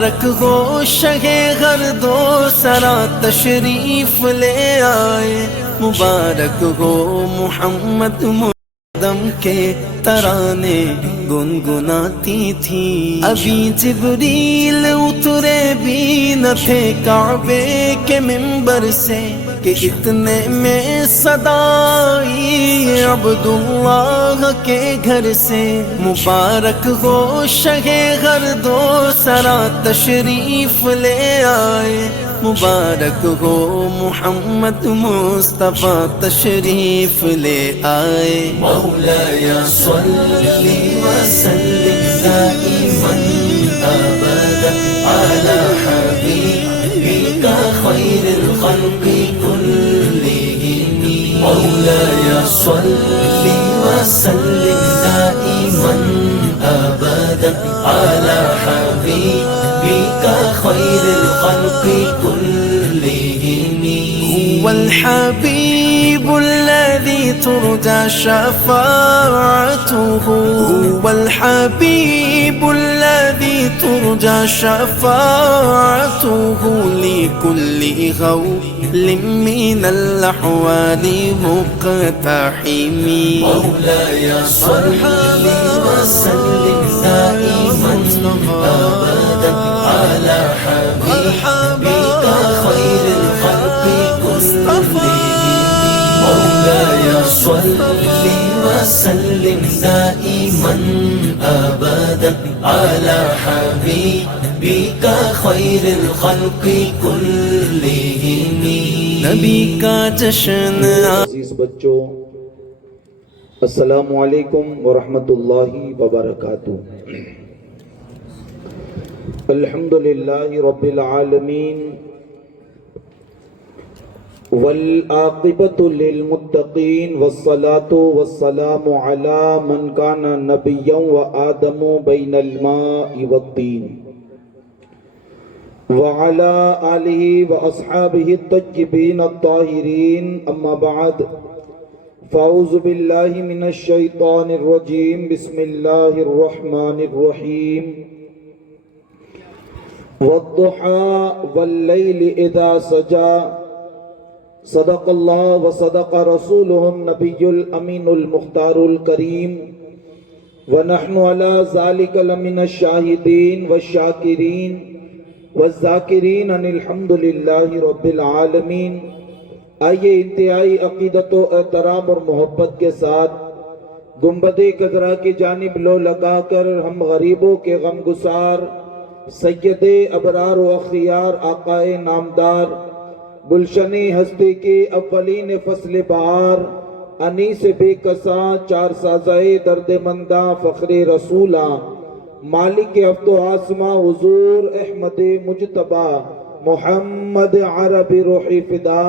رکھ ہو شہ ہر دو سرا تشریف لے آئے، مبارک ہو محمد مقدم کے ترانے گنگناتی تھی، ابھی جبریل اترے بھی نہ تھے کعبے کے منبر سے کہ اتنے میں صدا آئی عبداللہ کے گھر سے، مبارک ہو شہ ہر دو سرا تشریف لے آئے، مبارک ہو محمد مصطفیٰ تشریف لے آئے، مولایا صلی وسلم دائما ابدا علی حبیبک خیر الخلق كلهم، مولایا صلی وسلم دائما ابدا علی حبیبک خیر الخلق كلهم، هو الحبیب الذي ترجى شفاعته، هو الحبيب الذي ترجى شفاعته لكل غول من الأحوال مقتحم، مولاي صل وسلم دائما أبدا على حبيبك خير الخلق كلهم، مولاي صل وسلم دائما ابدا على حبيبك خير الخلق كلهم، نبی کا جشن۔ عزیز بچوں، السلام علیکم ورحمۃ اللہ وبرکاتہ۔ الحمدللہ رب العالمین والعاقبۃ للمتقین والصلاة والسلام علی من کان نبیا وآدم بین الماء والطین وعلی آلہ واصحابہ الطیبین الطاہرین، اما بعد فاعوذ باللہ من الشیطان الرجیم، بسم اللہ الرحمن الرحیم، والضحى واللیل اذا سجى، صدق اللہ وصدق رسولہ النبی الامین المختار الکریم، ونحن علی ذالک لمن الشاہدین والشاکرین والذاکرین ان الحمد للہ رب العالمین۔ آئیے انتہائی عقیدت و احترام اور محبت کے ساتھ گنبد خضرا کی جانب لو لگا کر ہم غریبوں کے غم گسار سید ابرار و اخیار آقائے نامدار گلشنی ہستی کی اولین فصل بہار انیس بے کساں چار سازائے درد منداں فخر رسولاں مالک افت و آسماں حضور احمد مجتبہ محمد عربی روحی فدا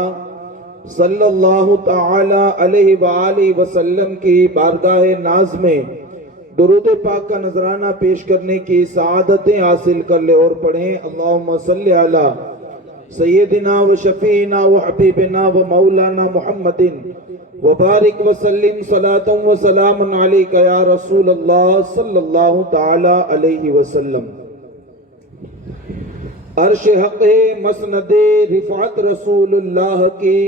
صلی اللہ تعالی علیہ وآلہ وسلم کی بارگاہ ناز میں درود پاک کا نذرانہ پیش کرنے کی سعادتیں حاصل کر لے اور پڑھیں، اللہم صلی علی سیدنا و شفیعنا و حبیبنا و مولانا محمد وبارک وسلم صلاة و سلام علیک یا رسول اللہ صلی اللہ تعالی علیہ وسلم۔ عرش حق مسند رفعت رسول اللہ کی،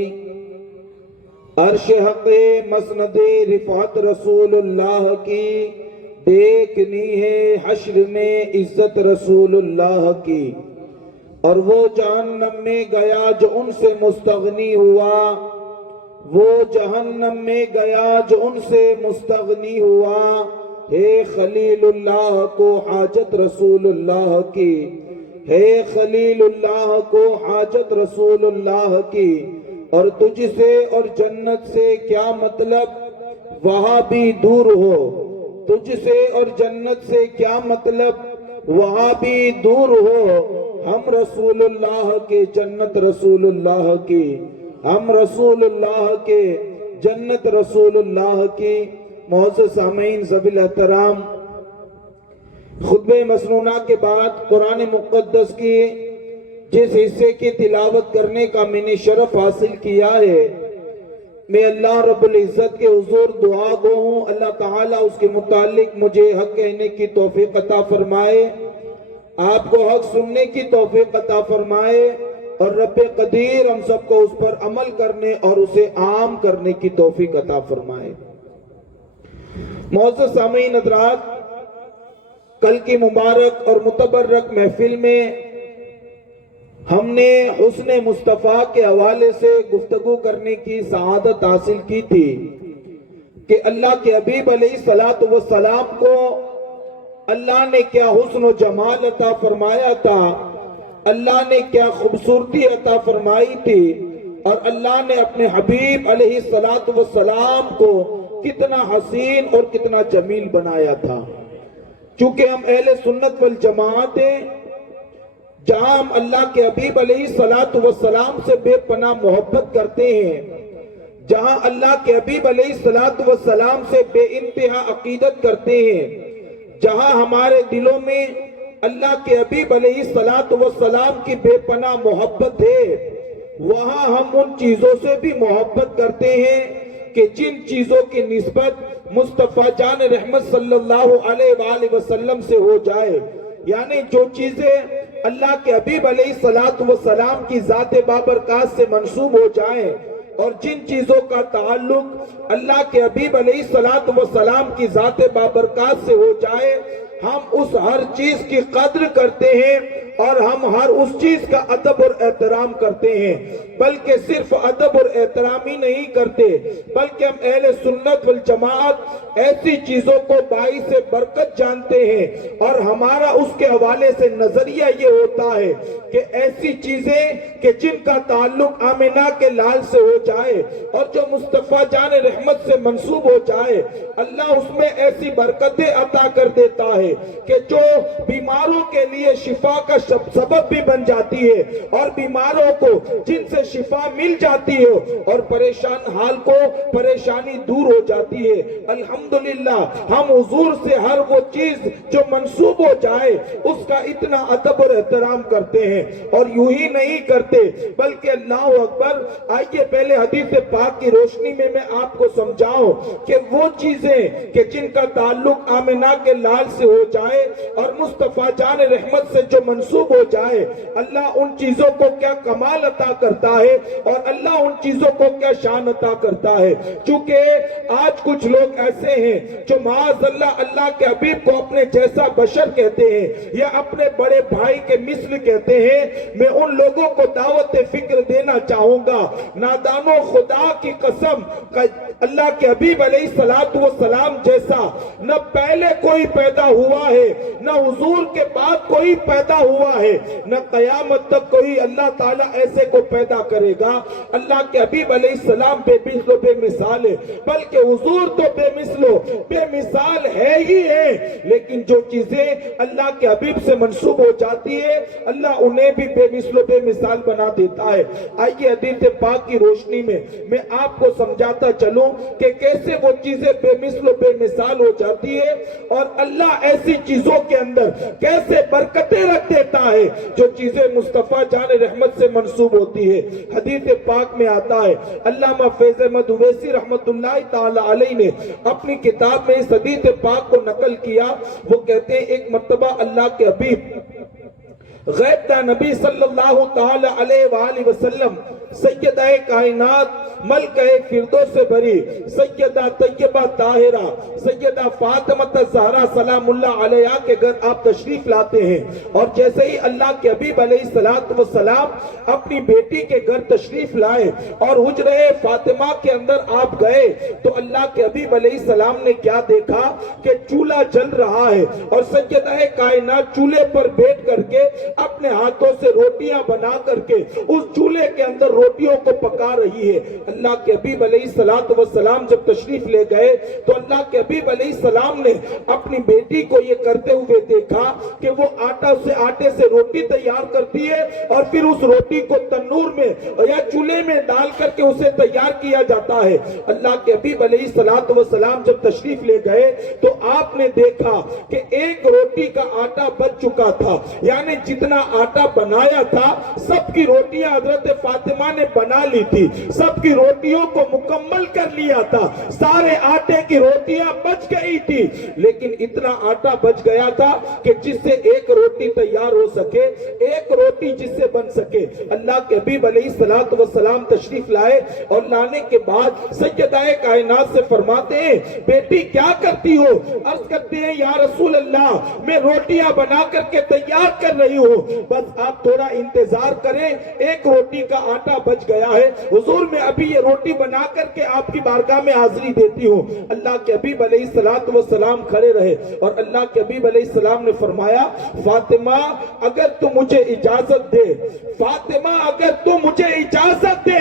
عرش حق مسند رفعت رسول اللہ کی، دیکھنی ہے حشر میں عزت رسول اللہ کی، اور وہ جہنم میں گیا جو ان سے مستغنی ہوا، وہ جہنم میں گیا جو ان سے مستغنی ہوا، ہے خلیل اللہ کو حاجت رسول اللہ کی، ہے خلیل اللہ کو حاجت رسول اللہ کی، اور تجھ سے اور جنت سے کیا مطلب وہاں بھی دور ہو، تجھ سے اور جنت سے کیا مطلب وہاں بھی دور ہو، ہم رسول اللہ کے جنت رسول اللہ کی، ہم رسول اللہ کے جنت رسول اللہ کی۔ معزز سامعین ذوی الاحترام، خطبہ مسنونہ کے بعد قرآن مقدس کی جس حصے کی تلاوت کرنے کا میں نے شرف حاصل کیا ہے، میں اللہ رب العزت کے حضور دعا گو ہوں اللہ تعالیٰ اس کے متعلق مجھے حق کہنے کی توفیق عطا فرمائے، آپ کو حق سننے کی توفیق عطا فرمائے اور رب قدیر ہم سب کو اس پر عمل کرنے اور اسے عام کرنے کی توفیق عطا فرمائے۔ معزز سامعین حضرات، کل کی مبارک اور متبرک محفل میں ہم نے حسن مصطفیٰ کے حوالے سے گفتگو کرنے کی سعادت حاصل کی تھی کہ اللہ کے حبیب علیہ الصلوۃ والسلام کو اللہ نے کیا حسن و جمال عطا فرمایا تھا، اللہ نے کیا خوبصورتی عطا فرمائی تھی، اور اللہ نے اپنے حبیب علیہ الصلوۃ والسلام کو کتنا حسین اور کتنا جمیل بنایا تھا۔ چونکہ ہم اہل سنت والجماعت ہیں، جہاں ہم اللہ کے حبیب علیہ الصلوۃ والسلام سے بے پناہ محبت کرتے ہیں، جہاں اللہ کے حبیب علیہ الصلوۃ والسلام سے بے انتہا عقیدت کرتے ہیں، جہاں ہمارے دلوں میں اللہ کے حبیب علیہ الصلوۃ والسلام کی بے پناہ محبت ہے، وہاں ہم ان چیزوں سے بھی محبت کرتے ہیں کہ جن چیزوں کی نسبت مصطفیٰ جان رحمت صلی اللہ علیہ وآلہ وسلم سے ہو جائے، یعنی جو چیزیں اللہ کے حبیب علیہ الصلوۃ والسلام کی ذات بابرکات سے منسوب ہو جائیں، اور جن چیزوں کا تعلق اللہ کے حبیب علیہ الصلوۃ والسلام کی ذات بابرکات سے ہو جائے، ہم اس ہر چیز کی قدر کرتے ہیں اور ہم ہر اس چیز کا ادب اور احترام کرتے ہیں۔ بلکہ صرف ادب اور احترام ہی نہیں کرتے، بلکہ ہم اہل سنت والجماعت ایسی چیزوں کو باعث برکت جانتے ہیں، اور ہمارا اس کے حوالے سے نظریہ یہ ہوتا ہے کہ ایسی چیزیں کہ جن کا تعلق آمنہ کے لال سے ہو جائے اور جو مصطفیٰ جان رحمت سے منسوب ہو جائے، اللہ اس میں ایسی برکتیں عطا کر دیتا ہے کہ جو بیماروں کے لیے شفا کا سبب بھی بن جاتی ہے، اور بیماروں کو جن سے شفا مل جاتی ہے اور پریشان حال کو پریشانی دور ہو جاتی ہے۔ الحمدللہ ہم حضور سے ہر وہ چیز جو منسوب ہو جائے اس کا اتنا ادب اور احترام کرتے ہیں، اور یوں ہی نہیں کرتے بلکہ اللہ اکبر۔ آئیے پہلے حدیث پاک کی روشنی میں آپ کو سمجھاؤں کہ وہ چیزیں کہ جن کا تعلق آمنہ کے لال سے ہو جائے اور مصطفیٰ جان رحمت سے جو منسوب ہو جائے، اللہ ان چیزوں کو کیا کمال عطا کرتا ہے اور اللہ ان چیزوں کو کیا شان عطا کرتا ہے۔ چونکہ آج کچھ لوگ ایسے ہیں جو معاذ اللہ اللہ کے حبیب کو اپنے جیسا بشر کہتے ہیں یا اپنے بڑے بھائی کے مثل کہتے ہیں۔ میں ان لوگوں کو دعوت فکر دینا چاہوں گا، نادانوں، خدا کی قسم، اللہ کے حبیب علیہ الصلوۃ والسلام جیسا نہ پہلے کوئی پیدا ہوا ہے، نہ حضور کے بعد کوئی پیدا ہوا ہے، نہ قیامت تک کوئی اللہ تعالیٰ ایسے کو پیدا کرے گا۔ اللہ کے حبیب علیہ السلام بے مثل و بے مثال ہے، بلکہ حضور تو بے مثل و بے مثال ہے ہی ہے، لیکن جو چیزیں اللہ کے حبیب سے منسوب ہو جاتی ہے اللہ انہیں بھی بے مثل و بے مثال بنا دیتا ہے۔ آئیے حدیث پاک کی روشنی میں آپ کو سمجھاتا چلوں کہ کیسے وہ چیزیں بے مثل و بے مثال ہو جاتی ہے، اور اللہ ایسی چیزوں کے اندر کیسے برکتیں رکھ دیتا ہے جو چیزیں مصطفیٰ جان رحمت سے منسوب ہوتی ہے۔ حدیث پاک میں آتا ہے، علامہ فیض احمد اویسی رحمت اللہ تعالی علیہ نے اپنی کتاب میں اس حدیث پاک کو نقل کیا۔ وہ کہتے ہیں ایک مرتبہ اللہ کے حبیب غیب دا نبی صلی اللہ تعالی علیہ وآلہ وسلم سیدہ کائنات ملکہ فردوس سے بری سیدہ طیبہ طاہرہ سیدہ فاطمہ زہرا سلام اللہ علیہا کے گھر آپ تشریف لاتے ہیں، اور جیسے ہی اللہ کے حبیب علیہ الصلوۃ والسلام اپنی بیٹی کے گھر تشریف لائے اور حجرہ فاطمہ کے اندر آپ گئے تو اللہ کے حبیب علیہ السلام نے کیا دیکھا کہ چولہا جل رہا ہے، اور سیدہ کائنات چولہے پر بیٹھ کر کے اپنے ہاتھوں سے روٹیاں بنا کر کے اس چولہے کے اندر روٹیوں کو پکا رہی ہے۔ اللہ کے حبیب علیہ الصلوۃ والسلام جب تشریف لے گئے تو اللہ کے حبیب علیہ السلام نے اپنی بیٹی کو یہ کرتے ہوئے دیکھا کہ وہ آٹے سے روٹی تیار کرتی ہے اور پھر اس روٹی کو تنور میں یا چولہے میں ڈال کر کے اسے تیار کیا جاتا ہے۔ اللہ کے حبیب علیہ الصلوۃ والسلام جب تشریف لے گئے تو آپ نے دیکھا کہ ایک روٹی کا آٹا بچ چکا تھا، یعنی جتنا آٹا بنایا تھا سب کی روٹیاں حضرت فاطمہ نے بنا لی تھی، سب کی روٹیوں کو مکمل کر لیا تھا، سارے آٹے کی روٹیاں بچ گئی تھی، لیکن اتنا آٹا بچ گیا تھا کہ جس سے ایک روٹی تیار ہو سکے، ایک روٹی جس سے بن سکے۔ اللہ کے حبیب علیہ السلام تشریف لائے اور لانے کے بعد سیدہ کائنات سے فرماتے ہیں بیٹی کیا کرتی ہو؟ عرض کرتے ہیں یا رسول اللہ میں روٹیاں بنا کر کے تیار کر رہی ہوں، بس آپ تھوڑا انتظار کریں، ایک روٹی کا آٹا بچ گیا ہے، حضور میں ابھی یہ روٹی بنا کر کے آپ کی بارگاہ میں حاضری دیتی ہوں۔ اللہ کے حبیب علیہ السلام کھڑے رہے اور اللہ کے حبیب علیہ السلام نے فرمایا فاطمہ اگر تو مجھے اجازت دے، فاطمہ اگر تو مجھے اجازت دے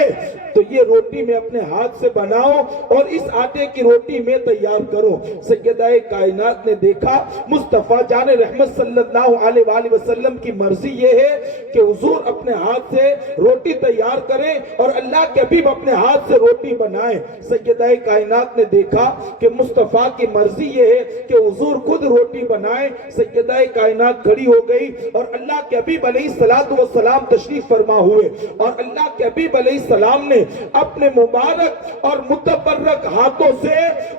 تو یہ روٹی میں اپنے ہاتھ سے بناؤں اور اس آٹے کی روٹی میں تیار کروں۔ سیدہ کائنات نے دیکھا مصطفیٰ جان رحمت صلی اللہ علیہ وآلہ وسلم کی مرضی یہ ہے کہ حضور اپنے ہاتھ سے روٹی تیار کریں اور اللہ کے حبیب اپنے ہاتھ سے روٹی بنائیں۔ سیدہ کائنات نے دیکھا کہ مصطفیٰ کی مرضی یہ ہے کہ حضور خود روٹی بنائیں۔ سیدہ کائنات کھڑی ہو گئی اور اللہ کے حبیب علیہ السلام تشریف فرما ہوئے اور اللہ کے حبیب علیہ السلام نے اپنے مبارک اور متبرک ہاتھوں سے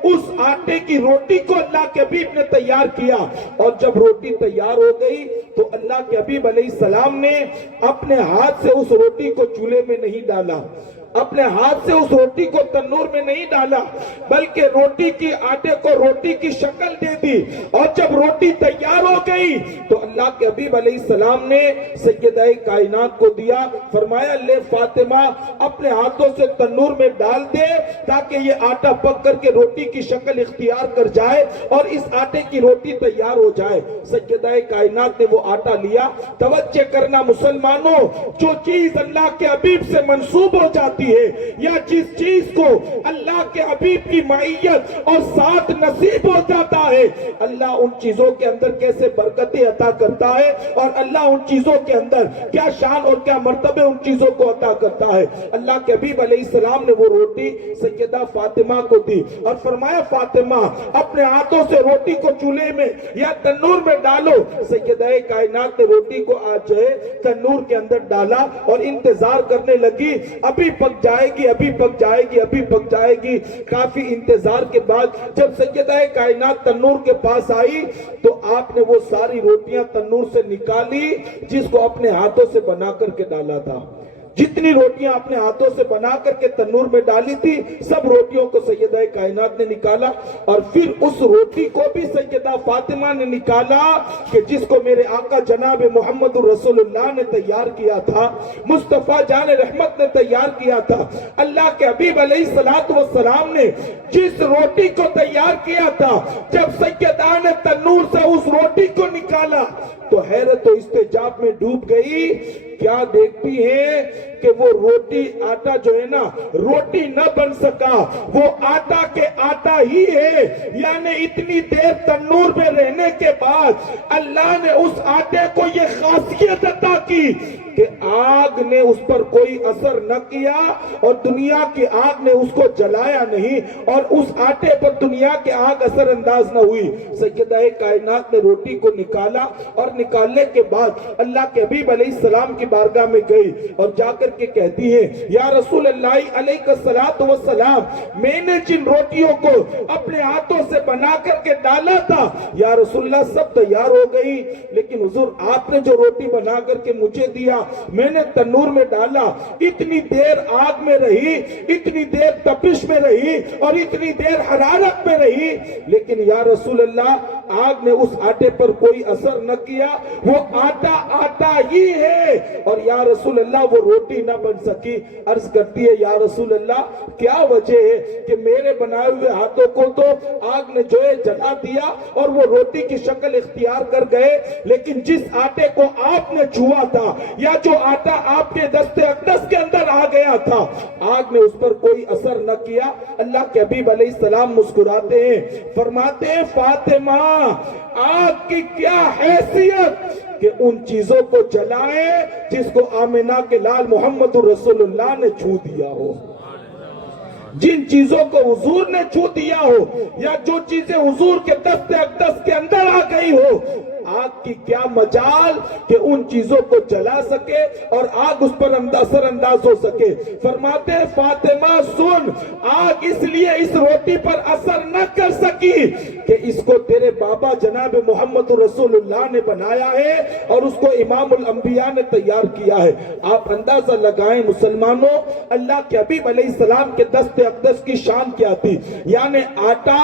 اس آٹے کی روٹی کو اللہ کے حبیب نے تیار کیا، اور جب روٹی تیار ہو گئی تو اللہ کے حبیب علیہ السلام نے اپنے ہاتھ سے اس روٹی کو چولہے میں نہیں ڈالا، اپنے ہاتھ سے اس روٹی کو تنور میں نہیں ڈالا، بلکہ روٹی کی آٹے کو روٹی کی شکل دے دی، اور جب روٹی تیار ہو گئی تو اللہ کے حبیب علیہ السلام نے سیدہ کائنات کو دیا، فرمایا لے فاطمہ اپنے ہاتھوں سے تنور میں ڈال دے تاکہ یہ آٹا پک کر کے روٹی کی شکل اختیار کر جائے اور اس آٹے کی روٹی تیار ہو جائے۔ سیدہ کائنات نے وہ آٹا لیا۔ توجہ کرنا مسلمانوں، جو چیز اللہ کے حبیب سے منسوب ہو جاتی ہے یا جس چیز کو اللہ کے حبیب کی معیت اور ساتھ نصیب ہو جاتا ہے، اللہ ان چیزوں کے اندر کیسے برکتیں عطا کرتا ہے اور اللہ ان چیزوں کے اندر کیا شان اور کیا مرتبے ان چیزوں کو عطا کرتا ہے۔ اللہ کے حبیب علیہ السلام نے وہ روٹی سیدہ فاطمہ کو دی اور فرمایا فاطمہ اپنے ہاتھوں سے روٹی کو چولہے میں یا تنور میں ڈالو۔ سیدہ کائنات نے روٹی کو آج جو ہے تنور کے اندر ڈالا اور انتظار کرنے لگی، ابھی پک جائے گی، ابھی پک جائے گی، ابھی پک جائے گی۔ کافی انتظار کے بعد جب سیدہ کائنات تنور کے پاس آئی تو آپ نے وہ ساری روٹیاں تنور سے نکالی جس کو اپنے ہاتھوں سے بنا کر کے ڈالا تھا۔ جتنی روٹیاں اپنے ہاتھوں سے بنا کر کے تنور میں ڈالی تھی سب روٹیوں کو سیدہ کائنات نے نکالا، اور پھر اس روٹی کو بھی سیدہ فاطمہ نے نکالا کہ جس کو میرے آقا جناب محمد رسول اللہ نے تیار کیا تھا، مصطفیٰ جان رحمت نے تیار کیا تھا۔ اللہ کے حبیب علیہ السلام نے جس روٹی کو تیار کیا تھا، جب سیدہ نے تنور سے اس روٹی کو نکالا تو حیرت و استعجاب میں ڈوب گئی۔ کیا دیکھتی ہیں کہ وہ روٹی آٹا جو ہے نا روٹی نہ بن سکا، وہ آٹا کے آٹا ہی ہے، یعنی اتنی دیر تنور میں رہنے کے بعد اللہ نے اس آٹے کو یہ خاصیت عطا کی کہ آگ نے اس پر کوئی اثر نہ کیا اور دنیا کی آگ نے اس کو جلایا نہیں اور اس آٹے پر دنیا کی آگ اثر انداز نہ ہوئی۔ سیدہ کائنات نے روٹی کو نکالا اور نکالنے کے بعد اللہ کے حبیب علیہ السلام کی بارگاہ میں گئی اور جا کر کے کہتی ہے یا رسول اللہ علیہ السلام، میں نے جن روٹیوں کو اپنے ہاتھوں سے بنا کر کے ڈالا تھا یا رسول اللہ سب تیار ہو گئی، لیکن حضور آپ نے جو روٹی بنا کر کے مجھے دیا میں نے تنور میں ڈالا، اتنی دیر آگ میں رہی، اتنی دیر تپش میں رہی اور اتنی دیر حرارت میں رہی، لیکن یا رسول اللہ آگ نے اس آٹے پر کوئی اثر نہ کیا، وہ آٹا آٹا ہی ہے اور یا رسول اللہ وہ روٹی نہ بن سکی۔ عرض کرتی ہے یا رسول اللہ کیا وجہ ہے کہ میرے بنائے ہوئے ہاتھوں کو تو آگ نے جو ہے جلا دیا اور وہ روٹی کی شکل اختیار کر گئے، لیکن جس آٹے کو آپ نے چھوا تھا یا جو آٹا آپ کے دست اقدس کے اندر آ گیا تھا آگ نے اس پر کوئی اثر نہ کیا۔ اللہ کے حبیب علیہ السلام مسکراتے ہیں، فرماتے ہیں فاطمہ آگ کی کیا حیثیت کہ ان چیزوں کو جلائے جس کو آمنہ کے لال محمد رسول اللہ نے چھو دیا ہو، جن چیزوں کو حضور نے چھو دیا ہو یا جو چیزیں حضور کے دست اقدس کے اندر آ گئی ہو آگ کی کیا مجال کہ ان چیزوں کو جلا سکے اور آگ اس پر اثر انداز ہو سکے. فرماتے ہیں فاطمہ سن، آگ اس لیے اس روٹی پر اثر نہ کر سکی کہ اس کو تیرے بابا جناب محمد رسول اللہ نے بنایا ہے اور اس کو امام الانبیاء نے تیار کیا ہے. آپ اندازہ لگائیں مسلمانوں، اللہ کے حبیب علیہ السلام کے دست اقدس کی شان کیا تھی. یعنی آٹا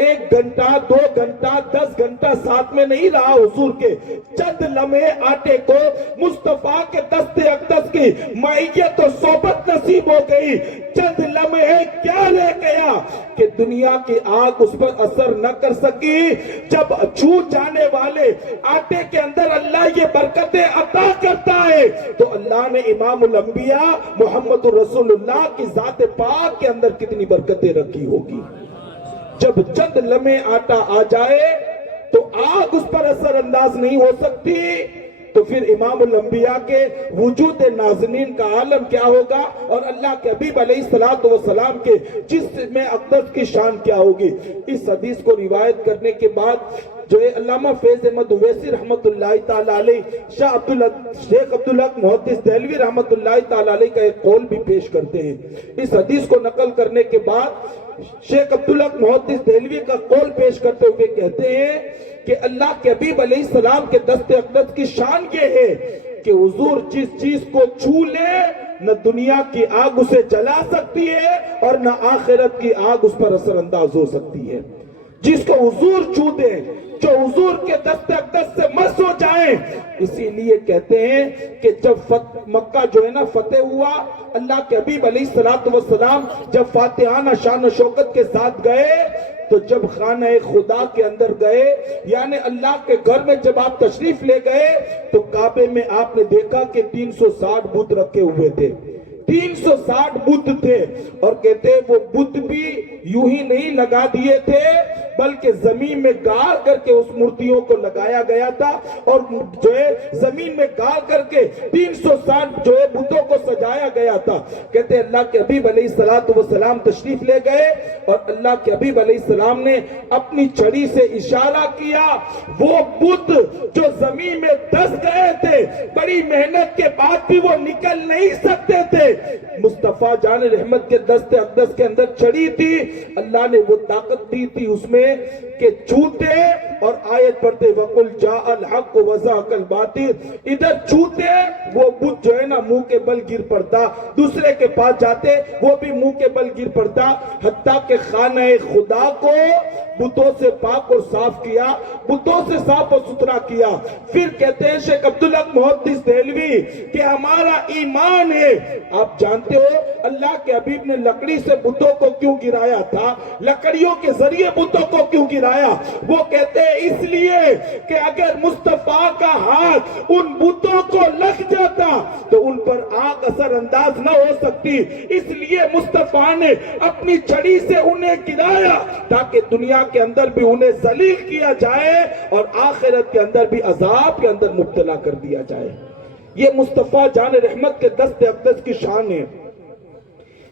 1 گھنٹہ 2 گھنٹہ 10 گھنٹہ ساتھ میں نہیں رہا حضور کے. چند لمحے آٹے کو مصطفیٰ کے دست اقدس کی معیت و صحبت نصیب ہو گئی. چند لمحے کیا رہ گیا کہ دنیا کی آگ اس پر اثر نہ کر سکی. جب چھو جانے والے آٹے کے اندر اللہ یہ برکتیں عطا کرتا ہے تو اللہ نے امام الانبیاء محمد رسول اللہ کی ذات پاک کے اندر کتنی برکتیں رکھی ہوگی. جب چند لمحے آٹا آ جائے تو آگ اس پر اثر انداز نہیں ہو سکتی، تو پھر امام الانبیاء کے وجود نازنین کا عالم کیا ہوگا اور اللہ کے حبیب علیہ السلام کے جسم اقدس کی شان کیا ہوگی. اس حدیث کو روایت کرنے کے بعد جو ہے علامہ فیض احمد اویسی رحمت اللہ تعالیٰ علیہ شیخ عبدالحق محدث دہلوی رحمت اللہ تعالیٰ علیہ کا ایک قول بھی پیش کرتے ہیں. اس حدیث کو نقل کرنے کے بعد شیخ عبدالحق محدث دہلوی کا قول پیش کرتے ہوئے کہتے ہیں کہ اللہ کے حبیب علیہ السلام کے دست اقدس کی شان یہ ہے کہ حضور جس چیز کو چھو لے نہ دنیا کی آگ اسے جلا سکتی ہے اور نہ آخرت کی آگ اس پر اثر انداز ہو سکتی ہے. جس کو حضور چھو دیں، جو حضور کے دست اقدس سے مس ہو جائیں. اسی لیے کہتے ہیں کہ جب مکہ جو ہے نا فتح ہوا، اللہ کے حبیب علیہ السلام جب فاتحانہ شان و شوکت کے ساتھ گئے تو جب خانہ خدا کے اندر گئے، یعنی اللہ کے گھر میں جب آپ تشریف لے گئے تو کعبے میں آپ نے دیکھا کہ 360 بت رکھے ہوئے تھے. 360 بت تھے اور کہتے ہیں وہ بت بھی یوں ہی نہیں لگا دیے تھے بلکہ زمین میں گاڑ کر کے اس مورتیوں کو لگایا گیا تھا اور جو ہے زمین میں گاڑ کر کے 360 جو ہے بتوں کو سجایا گیا تھا. کہتے ہیں اللہ کے حبیب علیہ السلام تشریف لے گئے اور اللہ کے حبیب علیہ السلام نے اپنی چھڑی سے اشارہ کیا. وہ بت جو زمین میں دس گئے تھے، بڑی محنت کے بعد بھی وہ نکل نہیں سکتے تھے، مصطفیٰ جان رحمت کے دست اقدس کے اندر چھڑی تھی. اللہ نے وہ طاقت دی تھی اس میں کہ چھوتے اور آیت پڑھتے وَقُلْ جَاءَ الْحَقُّ وَزَهَقَ الْبَاطِلُ. ادھر چھوتے وہ بت جو ہے نا منہ کے بل گر پڑتا، دوسرے کے پاس جاتے وہ بھی منہ کے بل گر پڑتا، حتیٰ کہ خانہ خدا کو بتوں سے پاک اور صاف کیا، بتوں سے صاف اور ستھرا کیا. پھر کہتے ہیں شیخ عبدالحق محدث دہلوی کہ ہمارا ایمان ہے. آپ جانتے ہو اللہ کے حبیب نے لکڑی سے بتوں کو کیوں گرایا تھا، لکڑیوں کے ذریعے بتوں کو کیوں گرایا؟ وہ کہتے ہیں اس لیے کہ اگر مصطفیٰ کا ہاتھ ان بتوں کو لگ جاتا تو ان پر آگ اثر انداز نہ ہو سکتی. اس لیے مصطفیٰ نے اپنی چھڑی سے انہیں گرایا تاکہ دنیا کے اندر بھی انہیں ذلیل کیا جائے اور آخرت کے اندر بھی عذاب کے اندر مبتلا کر دیا جائے. یہ مصطفیٰ جان رحمت کے دست اقدس کی شان ہے.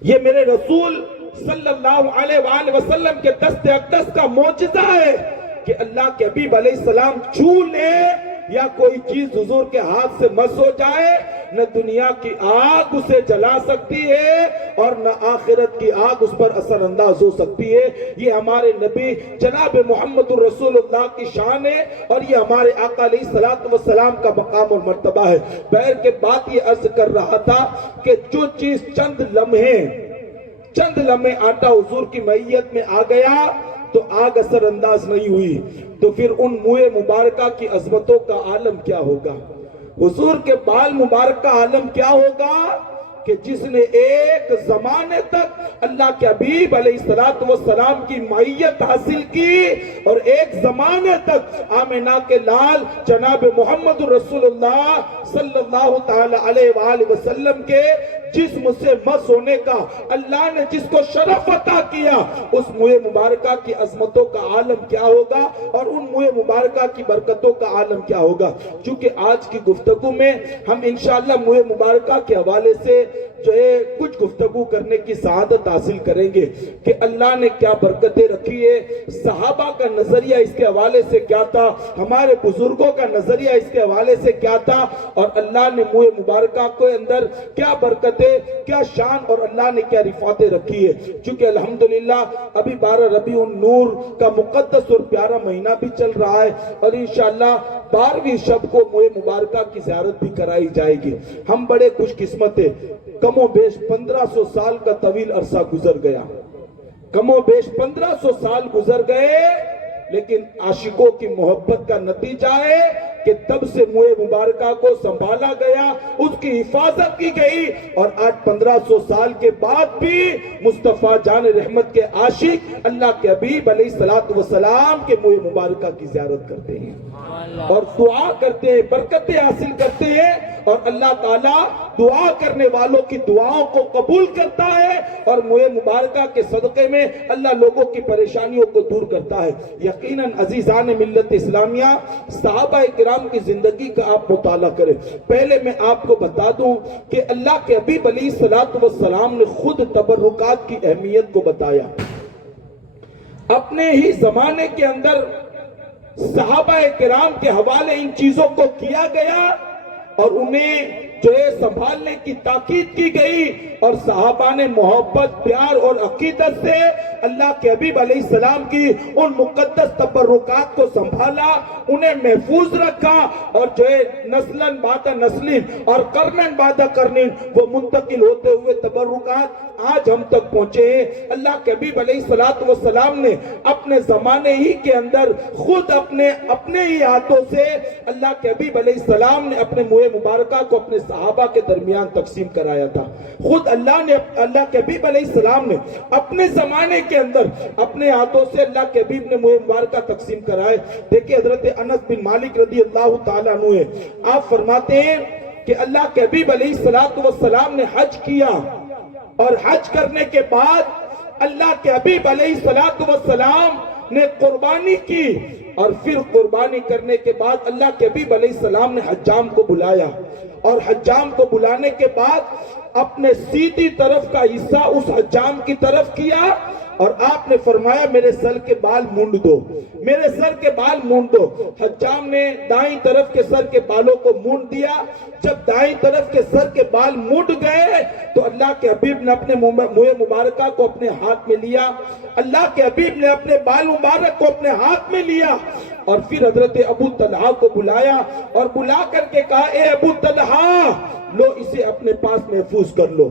یہ میرے رسول صلی اللہ علیہ وآلہ وسلم کے دست اقدس کا معجزہ ہے کہ اللہ کے حبیب علیہ السلام چھو لے یا کوئی چیز حضور کے ہاتھ سے مس ہو جائے، نہ دنیا کی آگ اسے جلا سکتی ہے اور نہ آخرت کی آگ اس پر اثر انداز ہو سکتی ہے. یہ ہمارے نبی جناب محمد رسول اللہ کی شان ہے اور یہ ہمارے آقا علیہ السلام کا مقام اور مرتبہ ہے. بہر کے بات یہ عرض کر رہا تھا کہ جو چیز چند لمحے آٹا حضور کی معیت میں آ گیا تو آگ اثر انداز نہیں ہوئی، تو پھر ان منہ مبارکہ کی عظمتوں کا عالم کیا ہوگا؟ حضور کے بال مبارک کا عالم کیا ہوگا کہ جس نے ایک زمانے تک اللہ کے حبیب علیہ السلام کی معیت حاصل کی اور ایک زمانے تک آمنہ کے لال جناب محمد رسول اللہ صلی اللہ تعالی علیہ وآلہ وسلم کے جسم سے مس ہونے کا اللہ نے جس کو شرف عطا کیا، اس منہ مبارکہ کی عظمتوں کا عالم کیا ہوگا اور ان منہ مبارکہ کی برکتوں کا عالم کیا ہوگا. چونکہ آج کی گفتگو میں ہم انشاءاللہ منہ مبارکہ کے حوالے سے جو ہے کچھ گفتگو کرنے کی سعادت حاصل کریں گے کہ اللہ نے کیا برکتیں رکھی ہے، صحابہ کا نظریہ اس کے حوالے سے کیا تھا، ہمارے بزرگوں کا نظریہ اس کے حوالے سے کیا تھا، اور اللہ نے منہ مبارکہ کے اندر کیا برکتیں، کیا شان اور اللہ نے کیا رفعتیں رکھی ہے۔ چونکہ الحمدللہ ابھی 12 ربیع النور کا مقدس اور پیارا مہینہ بھی چل رہا ہے، اور انشاءاللہ 12ویں شب کو منہ مبارکہ کی زیارت بھی کرائی جائے گی۔ ہم بڑے خوش قسمت ہیں، کم و بیش 1500 سال کا طویل عرصہ گزر گیا، کم و بیش 1500 سال گزر گئے، لیکن عاشقوں کی محبت کا نتیجہ ہے کہ تب سے منہ مبارکہ کو سنبھالا گیا، اس کی حفاظت کی گئی، اور آج 1500 سال کے بعد بھی مصطفیٰ جان رحمت کے عاشق اللہ کے حبیب علیہ السلام کے منہ مبارکہ کی زیارت کرتے ہیں اور دعا کرتے ہیں، برکتیں حاصل کرتے ہیں، اور اللہ تعالیٰ دعا کرنے والوں کی دعاؤں کو قبول کرتا ہے، اور منہ مبارکہ کے صدقے میں اللہ لوگوں کی پریشانیوں کو دور کرتا ہے۔ یقیناً عزیزان ملت اسلامیہ، صحابہ کرام کی زندگی کا آپ مطالعہ کریں۔ پہلے میں آپ کو بتا دوں کہ اللہ کے حبیب علیہ السلام نے خود تبرکات کی اہمیت کو بتایا۔ اپنے ہی زمانے کے اندر صحابہ کرام کے حوالے ان چیزوں کو کیا گیا، اور انہیں جو ہے سنبھالنے کی تاکید کی گئی، اور صحابہ نے محبت، پیار اور عقیدت سے اللہ کے حبیب علیہ السلام کی ان مقدس تبرکات کو سنبھالا، انہیں محفوظ رکھا، اور جو ہے نسلاً بعد نسلین اور قرناً بعد قرنین وہ منتقل ہوتے ہوئے تبرکات آج ہم تک پہنچے ہیں۔ اللہ کے حبیب علیہ السلام نے اپنے زمانے ہی کے اندر خود اپنے ہی ہاتھوں سے اللہ کے حبیب علیہ السلام نے اپنے منہ مبارکہ کو اپنے صحابہ کے درمیان تقسیم کرایا تھا۔ خود اللہ کے حبیب علیہ السلام نے اپنے زمانے کے اندر اپنے ہاتھوں سے اللہ کے حبیب نے منہ مبارکہ تقسیم کرائے۔ دیکھیں حضرت انس بن مالک رضی اللہ تعالیٰ عنہ ہے، آپ فرماتے ہیں کہ اللہ کے حبیب علیہ السلام نے حج کیا، اور حج کرنے کے بعد اللہ کے حبیب علیہ السلام نے قربانی کی، اور پھر قربانی کرنے کے بعد اللہ کے حبیب علیہ السلام نے حجام کو بلایا، اور حجام کو بلانے کے بعد اپنے سیدھی طرف کا حصہ اس حجام کی طرف کیا، اور آپ نے فرمایا میرے سر کے بال مونڈ دو، میرے سر کے بال مونڈ دو۔ حجام نے دائیں طرف کے سر کے بالوں کو مونڈ دیا۔ جب دائیں طرف کے سر کے بال مونڈ گئے تو اللہ کے حبیب نے اپنے منہ مبارکہ کو اپنے ہاتھ میں لیا، اللہ کے حبیب نے اپنے بال مبارک کو اپنے ہاتھ میں لیا، اور پھر حضرت ابو طلحہ کو بلایا، اور بلا کر کے کہا اے ابو طلحہ لو اسے اپنے پاس محفوظ کر لو،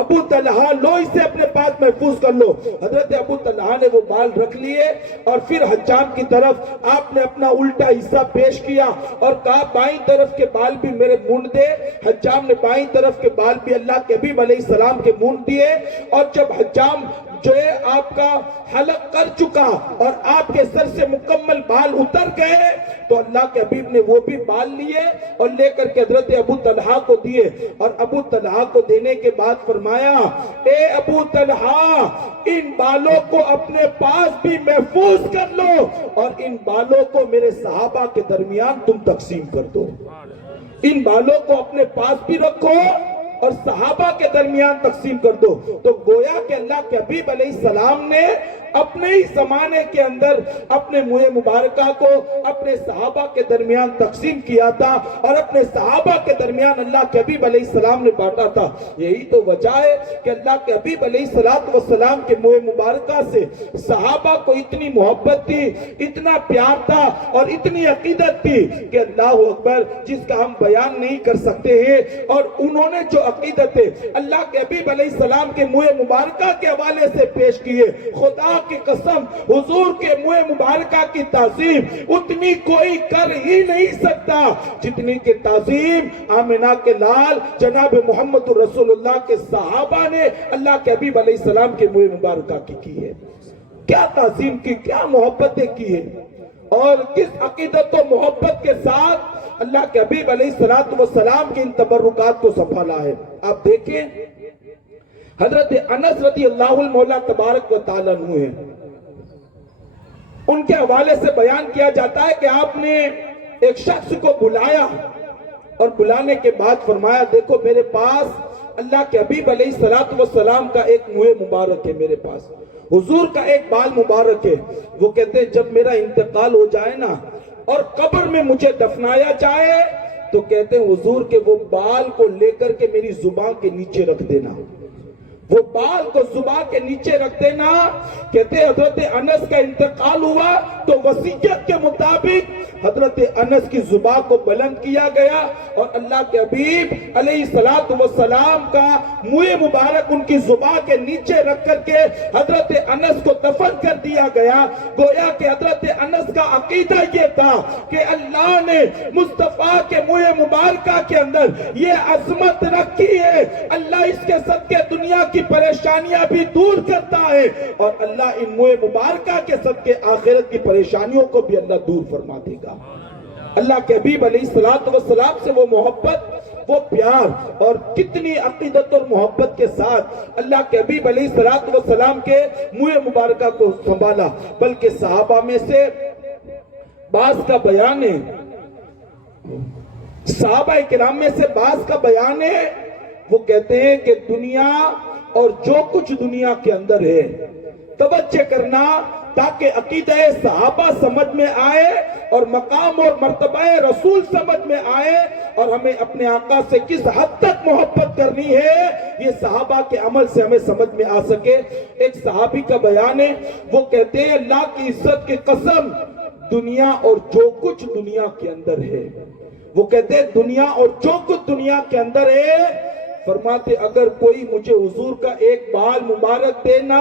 ابو طلحہ لو اسے اپنے پاس محفوظ کر لو۔ حضرت ابو طلحہ نے وہ بال رکھ لیے، اور پھر حجام کی طرف آپ نے اپنا الٹا حصہ پیش کیا اور کہا بائیں طرف کے بال بھی میرے مونڈ دے۔ حجام نے بائیں طرف کے بال بھی اللہ کے حبیب علیہ السلام کے مونڈ دیے، اور جب حجام جو ہے آپ کا حلق کر چکا اور آپ کے سر سے مکمل بال اتر گئے تو اللہ کے حبیب نے وہ بھی بال لیے اور لے کر کے حضرت ابو طلحہ کو دیے، اور ابو طلحہ کو دینے کے بعد فرمایا اے ابو طلحہ ان بالوں کو اپنے پاس بھی محفوظ کر لو، اور ان بالوں کو میرے صحابہ کے درمیان تم تقسیم کر دو، ان بالوں کو اپنے پاس بھی رکھو اور صحابہ کے درمیان تقسیم کر دو۔ تو گویا کہ اللہ کے حبیب علیہ السلام نے اپنے ہی زمانے کے اندر اپنے منہ مبارکہ کو اپنے صحابہ کے درمیان تقسیم کیا تھا، اور اپنے صحابہ کے درمیان اللہ کے حبیب علیہ السلام نے بانٹا تھا۔ یہی تو وجہ ہے کہ اللہ کے حبیب علیہ السلام کے منہ مبارکہ سے صحابہ کو اتنی محبت تھی، اتنا پیار تھا اور اتنی عقیدت تھی کہ اللہ اکبر جس کا ہم بیان نہیں کر سکتے ہیں۔ اور انہوں نے جو عقیدتیں اللہ کے حبیب علیہ السلام کے منہ مبارکہ کے حوالے سے پیش کیے، خدا کی قسم حضور کے منہ مبارکہ کی تعظیم اتنی کوئی کر ہی نہیں سکتا جتنی کہ تعظیم آمنہ کے لال جناب محمد رسول اللہ کے صحابہ نے اللہ کے حبیب علیہ السلام کے منہ مبارکہ کی ہے۔ کیا تعظیم کی، کیا محبتیں کی ہے، اور کس عقیدت و محبت کے ساتھ اللہ کے حبیب علیہ السلام کی ان تبرکات کو سنبھالا ہے۔ آپ دیکھیں حضرت انس رضی اللہ المولا تبارک و تعالیٰ عنہ ہیں، ان کے حوالے سے بیان کیا جاتا ہے کہ آپ نے ایک شخص کو بلایا اور بلانے کے بعد فرمایا دیکھو میرے پاس اللہ کے حبیب علیہ الصلوۃ والسلام کا ایک منہ مبارک ہے میرے پاس، حضور کا ایک بال مبارک ہے. وہ کہتے ہیں جب میرا انتقال ہو جائے نا اور قبر میں مجھے دفنایا جائے تو کہتے ہیں حضور کے وہ بال کو لے کر کے میری زبان کے نیچے رکھ دینا، وہ بال کو زبان کے نیچے رکھ دینا. کہتے ہیں حضرت انس کا انتقال ہوا تو وصیت کے مطابق حضرت انس کی زبان کو بلند کیا گیا اور اللہ کے حبیب علیہ الصلوۃ والسلام کا منہ مبارک ان کی زبان کے نیچے رکھ کر کے حضرت انس کو دفن کر دیا گیا. گویا کہ حضرت انس کا عقیدہ یہ تھا کہ اللہ نے مصطفیٰ کے منہ مبارکہ کے اندر یہ عظمت رکھی ہے، اللہ اس کے صدقے دنیا کی پریشانیاں بھی دور کرتا ہے اور اللہ ان منہ مبارکہ کے صدقے آخرت کی پریشانیوں کو بھی اللہ دور فرما دے گا. اللہ کے حبیب علیہ الصلوۃ والسلام سے وہ محبت، وہ پیار، اور کتنی عقیدت اور محبت کے ساتھ اللہ کے حبیب علیہ الصلوۃ والسلام کے منہ مبارکہ کو سنبھالا. بلکہ صحابہ میں سے بعض کا بیان ہے، صحابہ کرام میں سے بعض کا بیان ہے، وہ کہتے ہیں کہ دنیا اور جو کچھ دنیا کے اندر ہے، توجہ کرنا تاکہ عقیدہ صحابہ سمجھ میں آئے اور مقام اور مرتبہ رسول سمجھ میں آئے اور ہمیں اپنے آقا سے کس حد تک محبت کرنی ہے یہ صحابہ کے عمل سے ہمیں سمجھ میں آ سکے. ایک صحابی کا بیان ہے، وہ کہتے ہیں اللہ کی عزت کی قسم، دنیا اور جو کچھ دنیا کے اندر ہے، وہ کہتے ہیں دنیا اور جو کچھ دنیا کے اندر ہے، فرماتے اگر کوئی مجھے حضور کا ایک بال مبارک دینا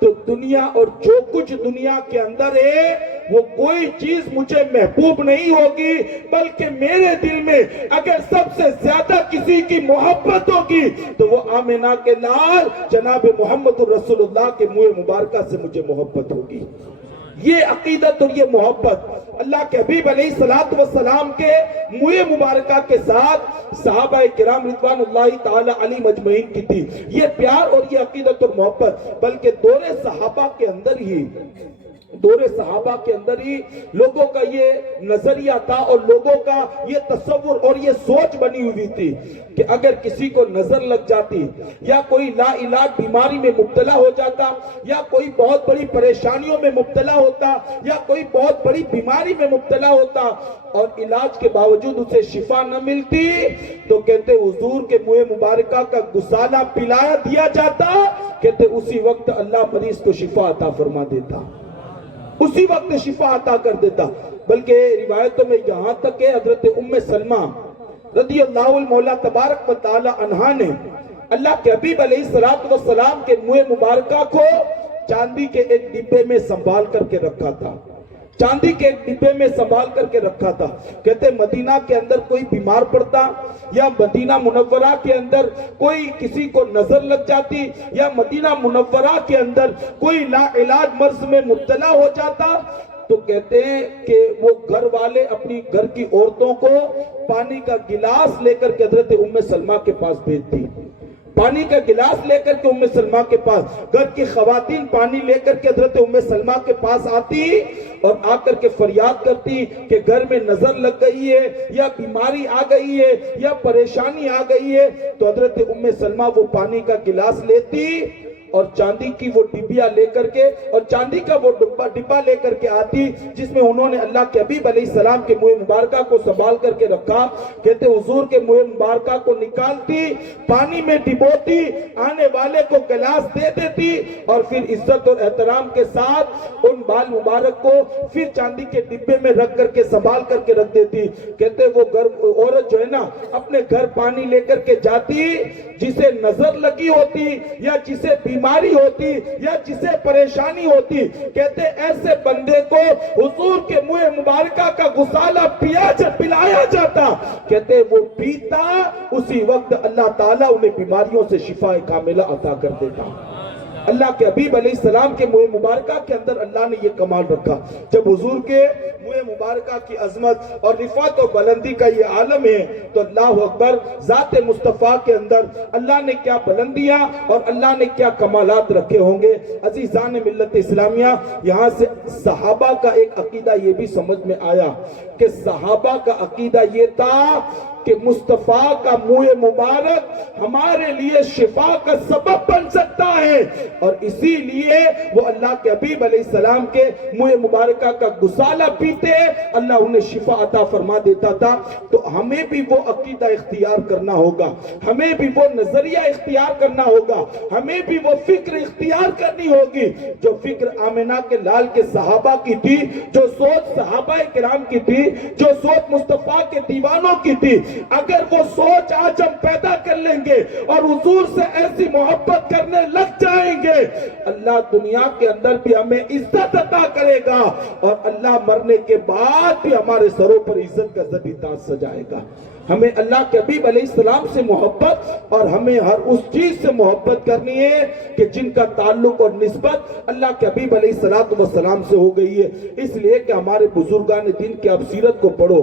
تو دنیا اور جو کچھ دنیا کے اندر ہے وہ کوئی چیز مجھے محبوب نہیں ہوگی، بلکہ میرے دل میں اگر سب سے زیادہ کسی کی محبت ہوگی تو وہ آمنہ کے لال جناب محمد رسول اللہ کے منہ مبارکہ سے مجھے محبت ہوگی. یہ عقیدت اور یہ محبت اللہ کے حبیب علیہ الصلوۃ والسلام کے منہ مبارکہ کے ساتھ صحابہ کرام رضوان اللہ تعالی علیہ مجمعین کی تھی. یہ پیار اور یہ عقیدت اور محبت بلکہ دور صحابہ کے اندر ہی لوگوں کا یہ نظریہ تھا اور لوگوں کا یہ تصور اور یہ سوچ بنی ہوئی تھی کہ اگر کسی کو نظر لگ جاتی یا کوئی لا علاج بیماری میں مبتلا ہو جاتا یا کوئی بہت بڑی پریشانیوں میں مبتلا ہوتا یا کوئی بہت بڑی بیماری میں مبتلا ہوتا اور علاج کے باوجود اسے شفا نہ ملتی تو کہتے حضور کے منہ مبارکہ کا گسالہ پلایا دیا جاتا، کہتے اسی وقت اللہ مریض کو شفا عطا فرما دیتا، اسی وقت شفا عطا کر دیتا. بلکہ روایتوں میں یہاں تک کہ حضرت ام سلمہ رضی اللہ المولا تبارک و تعالی عنہا نے اللہ کے حبیب علیہ الصلوۃ والسلام کے منہ مبارکہ کو چاندی کے ایک ڈبے میں سنبھال کر کے رکھا تھا، چاندی کے ایک ڈبے میں سنبھال کر کے رکھا تھا. کہتے مدینہ کے اندر کوئی بیمار پڑتا یا مدینہ منورہ کے اندر کوئی کسی کو نظر لگ جاتی یا مدینہ منورہ کے اندر کوئی لا علاج مرض میں مبتلا ہو جاتا تو کہتے ہیں کہ وہ گھر والے اپنی گھر کی عورتوں کو پانی کا گلاس لے کر کے حضرت ام سلمہ کے پاس بھیجتی، پانی کا گلاس لے کر کے ام سلمہ کے پاس، گھر کی خواتین پانی لے کر کے حضرت ام سلمہ کے پاس آتی اور آ کر کے فریاد کرتی کہ گھر میں نظر لگ گئی ہے یا بیماری آ گئی ہے یا پریشانی آ گئی ہے. تو حضرت ام سلمہ وہ پانی کا گلاس لیتی اور چاندی کی وہ ڈبیا لے کر کے اور چاندی کا وہ ڈبا لے کر کے آتی جس میں انہوں نے اللہ کے حبیب علیہ السلام کے منہ مبارکہ کو سنبھال کر کے رکھا. کہتے حضور کے منہ مبارکہ کو نکالتی، پانی میں ڈبوتی، آنے والے کو گلاس دے دیتی اور پھر عزت اور احترام کے ساتھ ان بال مبارک کو پھر چاندی کے ڈبے میں رکھ کر کے سنبھال کر کے رکھ دیتی. کہتے وہ عورت جو ہے نا اپنے گھر پانی لے کر کے جاتی، جسے نظر لگی ہوتی یا جسے بیماری ہوتی یا جسے پریشانی ہوتی، کہتے ایسے بندے کو حضور کے منہ مبارکہ کا گسالہ پلایا جاتا، کہتے وہ پیتا، اسی وقت اللہ تعالیٰ انہیں بیماریوں سے شفا کاملہ عطا کر دیتا. اللہ کے حبیب علیہ السلام کے منہ مبارکہ کے اندر اللہ نے یہ کمال رکھا. جب حضور کے منہ مبارکہ کی عظمت اور رفعت و بلندی کا یہ عالم ہے تو اللہ اکبر، ذات مصطفیٰ کے اندر اللہ نے کیا بلندیاں اور اللہ نے کیا کمالات رکھے ہوں گے. عزیزان ملت اسلامیہ، یہاں سے صحابہ کا ایک عقیدہ یہ بھی سمجھ میں آیا کہ صحابہ کا عقیدہ یہ تھا کہ مصطفیٰ کا منہ مبارک ہمارے لیے شفا کا سبب بن سکتا ہے، اور اسی لیے وہ اللہ کے حبیب علیہ السلام کے منہ مبارکہ کا گسالہ پیتے اللہ انہیں شفا عطا فرما دیتا تھا۔ تو ہمیں بھی وہ عقیدہ اختیار کرنا ہوگا، ہمیں بھی وہ نظریہ اختیار کرنا ہوگا، ہمیں بھی وہ فکر اختیار کرنی ہوگی جو فکر آمنہ کے لال کے صحابہ کی تھی، جو سوچ صحابہ کرام کی تھی، جو سوچ مصطفیٰ کے دیوانوں کی تھی۔ اگر وہ سوچ آج ہم پیدا کر لیں گے اور حضور سے ایسی محبت کرنے لگ جائیں گے، اللہ دنیا کے اندر بھی ہمیں عزت عطا کرے گا، اور اللہ مرنے کے بعد بھی ہمارے سروں پر عزت کا زبی تاج سجائے گا۔ ہمیں اللہ کے حبیب علیہ السلام سے محبت، اور ہمیں ہر اس چیز سے محبت کرنی ہے کہ جن کا تعلق اور نسبت اللہ کے حبیب علیہ السلام سے ہو گئی ہے۔ اس لیے کہ ہمارے بزرگان دین کی آپ سیرت کو پڑھو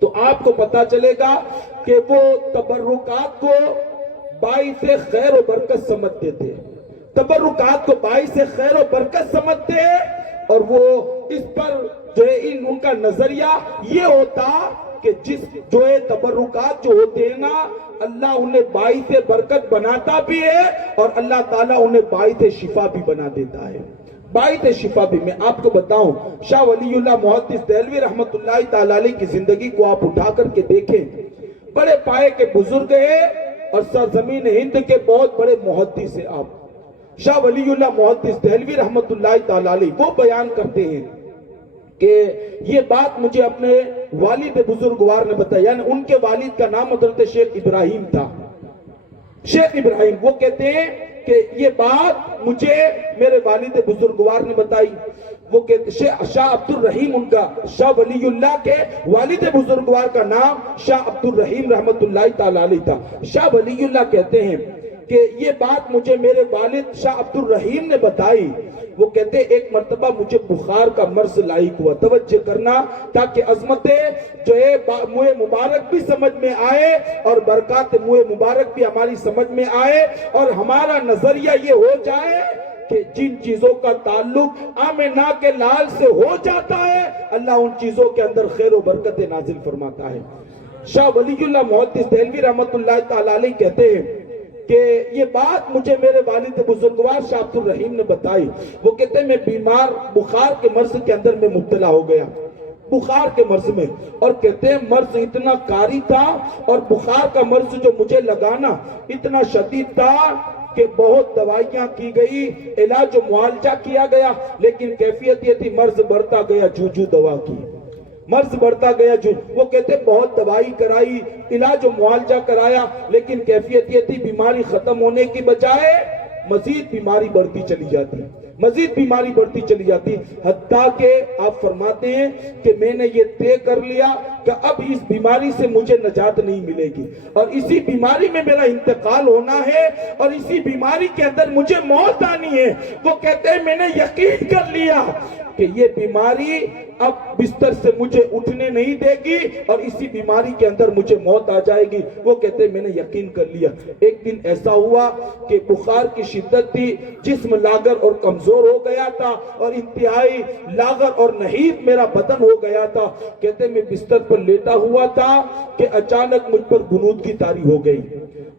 تو آپ کو پتا چلے گا کہ وہ تبرکات کو باعث خیر و برکت سمجھتے تھے، تبرکات کو باعث خیر و برکت سمجھتے، اور وہ اس پر جو ہے ان کا نظریہ یہ ہوتا کہ جو تبرکات جو ہوتے ہیں نا، اللہ انہیں باعث برکت بناتا بھی ہے، اور اللہ تعالیٰ انہیں باعث شفا بھی بنا دیتا ہے، باعث شفا بھی۔ میں آپ کو بتاؤں، شاہ ولی اللہ محدث دہلوی رحمت اللہ تعالیٰ علیہ کی زندگی کو آپ اٹھا کر کے دیکھیں، بڑے پائے کے بزرگ ہیں اور سرزمین ہند کے بہت بڑے محدث ہیں۔ آپ شاہ ولی اللہ محدث دہلوی رحمت اللہ تعالیٰ علیہ وہ بیان کرتے ہیں کہ یہ بات مجھے اپنے والد بزرگوار نے بتایا، یعنی ان کے والد کا نام حضرت شیخ ابراہیم تھا، شیخ ابراہیم۔ وہ کہتے ہیں کہ یہ بات مجھے میرے والد بزرگوار نے بتائی۔ وہ کہتے شاہ عبد الرحیم ان کا، شاہ ولی اللہ کے والد بزرگوار کا نام شاہ عبد الرحیم رحمت اللہ تعالیٰ علیہ تھا۔ شاہ ولی اللہ کہتے ہیں کہ یہ بات مجھے میرے والد شاہ عبد الرحیم نے بتائی۔ وہ کہتے ہیں ایک مرتبہ مجھے بخار کا مرض لاحق ہوا، توجہ کرنا تاکہ عظمتیں جو ہے منہ مبارک بھی سمجھ میں آئے اور برکات منہ مبارک بھی ہماری سمجھ میں آئے، اور ہمارا نظریہ یہ ہو جائے کہ جن چیزوں کا تعلق آمنہ کے لال سے ہو جاتا ہے اللہ ان چیزوں کے اندر خیر و برکت نازل فرماتا ہے۔ شاہ ولی اللہ محدث دہلوی رحمت اللہ تعالیٰ علیہ کہتے ہیں کہ یہ بات مجھے میرے والد بزرگوار شاہ عبد الرحیم نے بتائی۔ وہ کہتے ہیں میں بیمار بخار کے مرض کے اندر میں مبتلا ہو گیا، بخار کے مرض میں، اور کہتے ہیں مرض اتنا کاری تھا اور بخار کا مرض جو مجھے لگانا اتنا شدید تھا کہ بہت دوائیاں کی گئی، علاج و معالجہ کیا گیا، لیکن کیفیت یہ تھی مرض بڑھتا گیا جو دوا کی، مرض بڑھتا گیا جو۔ وہ کہتے بہت دوائی کرائی، علاج و معالجہ کرایا، لیکن کیفیت یہ تھی بیماری ختم ہونے کی بجائے مزید بیماری بڑھتی چلی جاتی، مزید بیماری بڑھتی چلی جاتی، حتیٰ کہ آپ فرماتے ہیں کہ میں نے یہ طے کر لیا کہ اب اس بیماری سے مجھے نجات نہیں ملے گی، اور اسی بیماری میں میرا انتقال ہونا ہے، اور اسی بیماری کے اندر مجھے موت آنی ہے۔ وہ کہتے ہیں میں نے یقین کر لیا کہ یہ بیماری اب بستر سے مجھے اٹھنے نہیں دے گی، اور اسی بیماری کے اندر مجھے موت آ جائے گی۔ وہ کہتے ہیں میں نے یقین کر لیا۔ ایک دن ایسا ہوا کہ بخار کی شدت تھی، جسم لاغر اور کمزور ہو گیا تھا، اور انتہائی لاغر اور نحیف میرا بدن ہو گیا تھا۔ کہتے ہیں میں بستر پر لیٹا ہوا تھا کہ اچانک مجھ پر گنود کی طاری ہو گئی،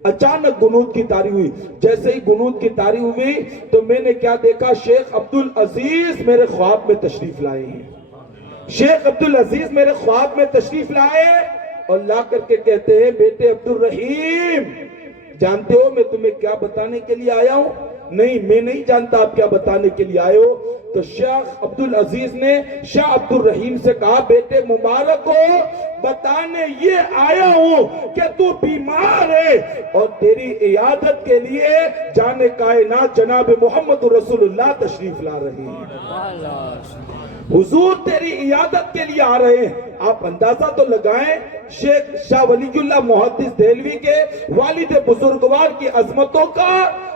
اچانک گنود کی طاری ہوئی۔ جیسے ہی گنود کی طاری ہوئی تو میں نے کیا دیکھا، شیخ عبدالعزیز میرے خواب میں تشریف لائے ہیں، شیخ عبدالعزیز میرے خواب میں تشریف لائے، اور لا کر کے کہتے ہیں بیٹے عبد الرحیم جانتے ہو میں تمہیں کیا بتانے کے لیے آیا ہوں؟ نہیں میں نہیں جانتا آپ کیا بتانے کے لیے آئے ہو۔ تو شیخ عبدالعزیز نے شاہ عبد الرحیم سے کہا بیٹے مبارک ہو، بتانے یہ آیا ہوں کہ تو بیمار ہے اور تیری عیادت کے لیے جان کائنات جناب محمد رسول اللہ تشریف لا رہے ہیں، حضور تیری عیادت کے لیے آ رہے ہیں۔ آپ اندازہ تو لگائیں شیخ شاہ ولی اللہ محدث دہلوی کے والد بزرگوار کی عظمتوں کا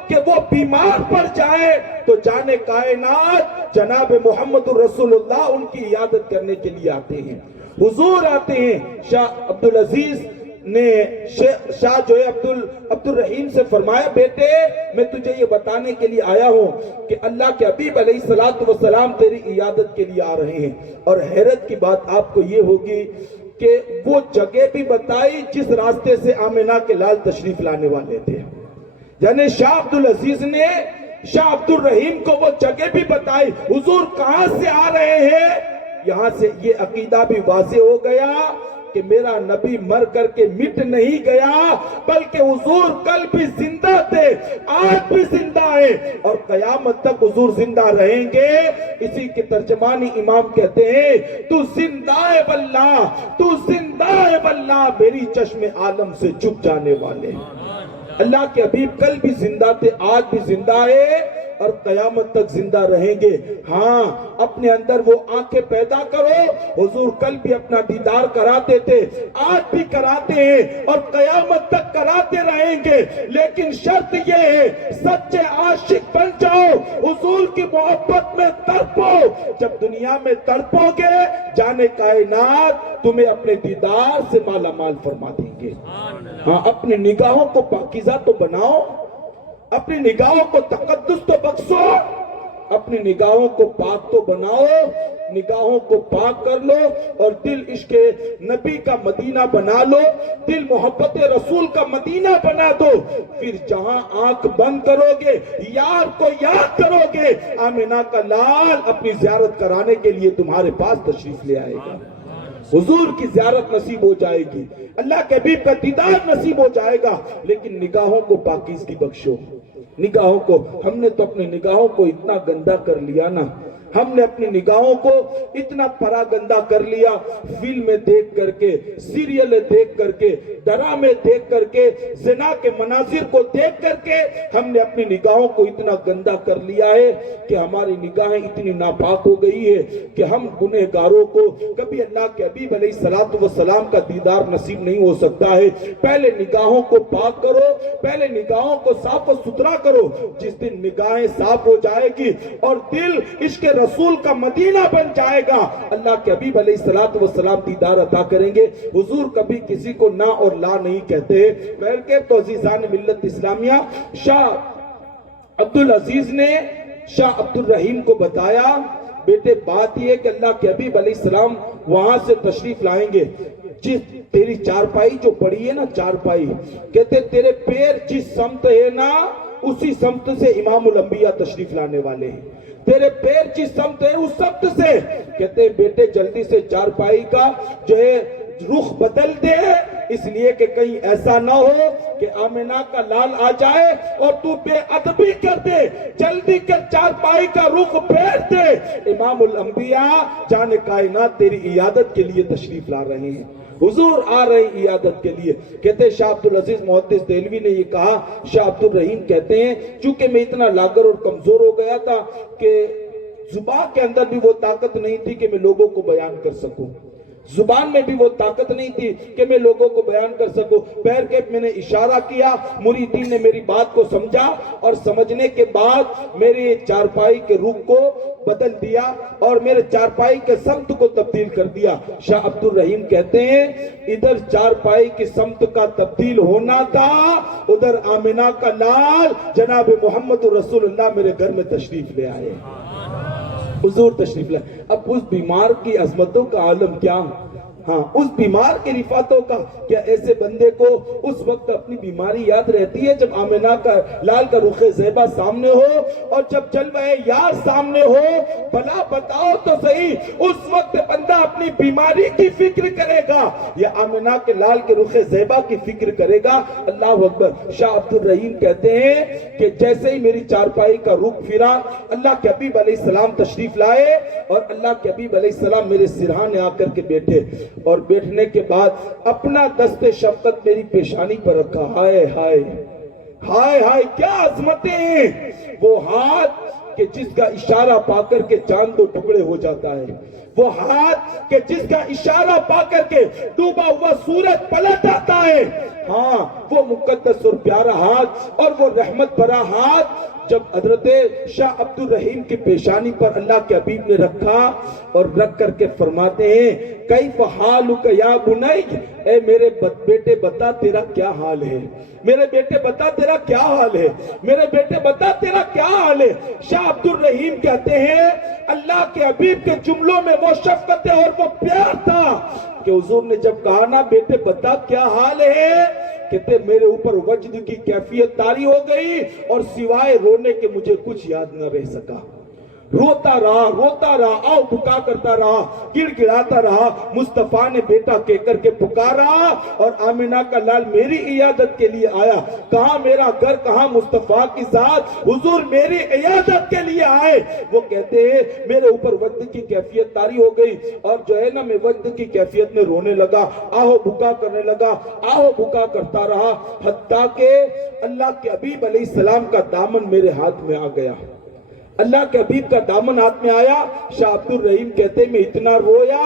کہ وہ بیمار پڑ جائے تو جانے کائنات جناب محمد رسول اللہ ان کی عیادت کرنے کے لیے آتے ہیں، حضور آتے ہیں۔ شاہ عبدالعزیز نے شاہ جو ہے عبد الرحیم سے فرمایا بیٹے میں تجھے یہ بتانے کے لیے آیا ہوں کہ اللہ کے حبیب علیہ السلام تیری عیادت کے لیے آ رہے ہیں، اور حیرت کی بات آپ کو یہ ہوگی کہ وہ جگہ بھی بتائی جس راستے سے آمنہ کے لال تشریف لانے والے تھے. یعنی شاہ عبدالعزیز نے شاہ عبد الرحیم کو وہ جگہ بھی بتائی. حضور کہاں سے آ رہے ہیں؟ یہاں سے یہ عقیدہ بھی واضح ہو گیا کہ میرا نبی مر کر کے مٹ نہیں گیا، بلکہ حضور کل بھی زندہ تھے، آج بھی زندہ ہیں، اور قیامت تک حضور زندہ رہیں گے. اسی کی ترجمانی امام کہتے ہیں تو زندہ ہے واللہ، تو زندہ ہے واللہ، میری چشم عالم سے چھپ جانے والے. اللہ کے حبیب کل بھی زندہ تھے، آج بھی زندہ ہے اور قیامت تک زندہ رہیں گے. ہاں، اپنے اندر وہ آنکھیں پیدا کرو. حضور کل بھی اپنا دیدار کراتے تھے، آج بھی کراتے ہیں اور قیامت تک کراتے رہیں گے. لیکن شرط یہ ہے سچے عاشق بن جاؤ، حضور کی محبت میں تڑپو. جب دنیا میں تڑپو گے، جانے کائنات تمہیں اپنے دیدار سے مالا مال فرما دیں گے. ہاں، اپنی نگاہوں کو پاکیزہ تو بناؤ، اپنی نگاہوں کو تقدس تو بخشو، اپنی نگاہوں کو پاک تو بناؤ. نگاہوں کو پاک کر لو اور دل عشق نبی کا مدینہ بنا لو، دل محبت رسول کا مدینہ بنا دو. پھر جہاں آنکھ بند کرو گے، یار کو یاد کرو گے، آمنہ کا لال اپنی زیارت کرانے کے لیے تمہارے پاس تشریف لے آئے گا. حضور کی زیارت نصیب ہو جائے گی، اللہ کے حبیب کا دیدار نصیب ہو جائے گا. لیکن نگاہوں کو پاکیزگی بخشو. نگاہوں کو، ہم نے تو اپنی نگاہوں کو اتنا گندا کر لیا نا، ہم نے اپنی نگاہوں کو اتنا پرا گندا کر لیا. فلمیں دیکھ کر کے، سیریلیں دیکھ کر کے، ڈرامے دیکھ کر کے، زنا کے مناظر کو دیکھ کر کے ہم نے اپنی نگاہوں کو اتنا گندا کر لیا ہے کہ ہماری نگاہیں اتنی ناپاک ہو گئی ہے کہ ہم گنہگاروں کو کبھی اللہ کے حبیب علیہ الصلوۃ والسلام کا دیدار نصیب نہیں ہو سکتا ہے. پہلے نگاہوں کو پاک کرو، پہلے نگاہوں کو صاف و ستھرا کرو. جس دن نگاہیں صاف ہو جائے گی اور دل عشق رسول کا مدینہ بن جائے گا، اللہ کے حبیب علیہ الصلوۃ والسلام دیدار عطا کریں گے. حضور کبھی کسی کو نہ اور لا نہیں کہتے. بلکہ تو عزیزان ملت اسلامیہ، شاہ عبدالعزیز نے شاہ عبد الرحیم کو بتایا، بیٹے بات یہ کہ اللہ کے حبیب علیہ السلام وہاں سے تشریف لائیں گے. جس تیری چارپائی جو پڑی ہے نا، چارپائی، کہتے تیرے پیر جس سمت ہے نا، اسی سمت سے امام الانبیاء تشریف لانے والے ہیں. تیرے پیر جس سمت ہے اس سمت سے. کہتے ہیں بیٹے جلدی سے چارپائی کا جو ہے رخ بدل دے، اس لیے کہ کہیں ایسا نہ ہو کہ آمنہ کا لال آ جائے اور تو بے ادبی کر دے. جلدی کر چارپائی کا رخ پھیر دے. امام الانبیاء جان کائنات تیری عیادت کے لیے تشریف لا رہے ہیں. حضور آ رہے ہیں عیادت کے لیے. کہتے شاہ عبدالعزیز محدث دہلوی نے یہ کہا، شاہ عبد الرحیم کہتے ہیں چونکہ میں اتنا لاغر اور کمزور ہو گیا تھا کہ زبان کے اندر بھی وہ طاقت نہیں تھی کہ میں لوگوں کو بیان کر سکوں، زبان میں بھی وہ طاقت نہیں تھی کہ میں لوگوں کو بیان کر سکوں. پیر کے میں نے اشارہ کیا، مریدین نے میری بات کو سمجھا اور سمجھنے کے بعد میرے چارپائی کے رخ کو بدل دیا اور میرے چارپائی کے سمت کو تبدیل کر دیا. شاہ عبد الرحیم کہتے ہیں ادھر چارپائی کی سمت کا تبدیل ہونا تھا، ادھر آمنہ کا لال جناب محمد رسول اللہ میرے گھر میں تشریف لے آئے. حضور تشریف لائے. اب اس بیمار کی عظمتوں کا عالم کیا، ہاں اس بیمار کی رفاتوں کا کیا. ایسے بندے کو اس وقت اپنی بیماری یاد رہتی ہے جب آمنہ کا لال کا رخ زیبا سامنے ہو اور جب جلوہ یار سامنے ہو. بلا بتاؤ تو صحیح، اس وقت بندہ اپنی بیماری کی فکر کرے گا یا آمنہ کے لال کے رخ زیبا کی فکر کرے گا؟ اللہ اکبر. شاہ عبد الرحیم کہتے ہیں کہ جیسے ہی میری چارپائی کا رخ پھرا، اللہ کے حبیب علیہ السلام تشریف لائے اور اللہ کے حبیب علیہ السلام میرے سرہانے آ کر کے بیٹھے اور بیٹھنے کے بعد اپنا دست شفقت میری پیشانی پر رکھا. ہائے ہائے ہائے ہائے کیا عظمتیں ہیں. وہ ہاتھ کہ جس کا اشارہ پا کر کے چاند دو ٹکڑے ہو جاتا ہے، وہ ہاتھ کہ جس کا اشارہ پا کر کے ڈوبا ہوا سورج پلٹ آتا ہے. ہاں وہ مقدس اور پیارا ہاتھ اور وہ رحمت بھرا ہاتھ جب حضرت شاہ عبد الرحیم کی پیشانی پر اللہ کے حبیب نے رکھا اور رکھ کر کے فرماتے ہیں کیف حالک یا بنی، اے میرے بیٹے بتا تیرا کیا حال ہے، میرے بیٹے بتا تیرا کیا حال ہے، میرے بیٹے بتا تیرا کیا حال ہے۔ شاہ عبد الرحیم کہتے ہیں اللہ کے حبیب کے جملوں میں وہ شفقت اور وہ پیار تھا کہ حضور نے جب کہا نا بیٹے بتا کیا حال ہے، کہتے میرے اوپر وجد کی کیفیت طاری ہو گئی اور سوائے رونے کے مجھے کچھ یاد نہ رہ سکا۔ روتا رہا، آؤ بکا کرتا رہا، گڑ گڑاتا رہا۔ مصطفیٰ نے بیٹا کہہ کر کے پکارا اور آمنہ کا لال میری عیادت کے لیے آیا۔ کہاں میرا گھر، کہاں مصطفیٰ کی ذات، حضور میری عیادت کے لیے آئے۔ وہ کہتے ہیں میرے اوپر وجد کی کیفیت طاری ہو گئی اور جو ہے نا میں وجد کی کیفیت میں رونے لگا، آہو بکا کرنے لگا، آہو بکا کرتا رہا، حتیٰ کہ اللہ کے حبیب علیہ السلام کا دامن میرے ہاتھ میں آ گیا۔ اللہ کے حبیب کا دامن ہاتھ میں آیا۔ شاہ عبد الرحیم کہتے میں اتنا رویا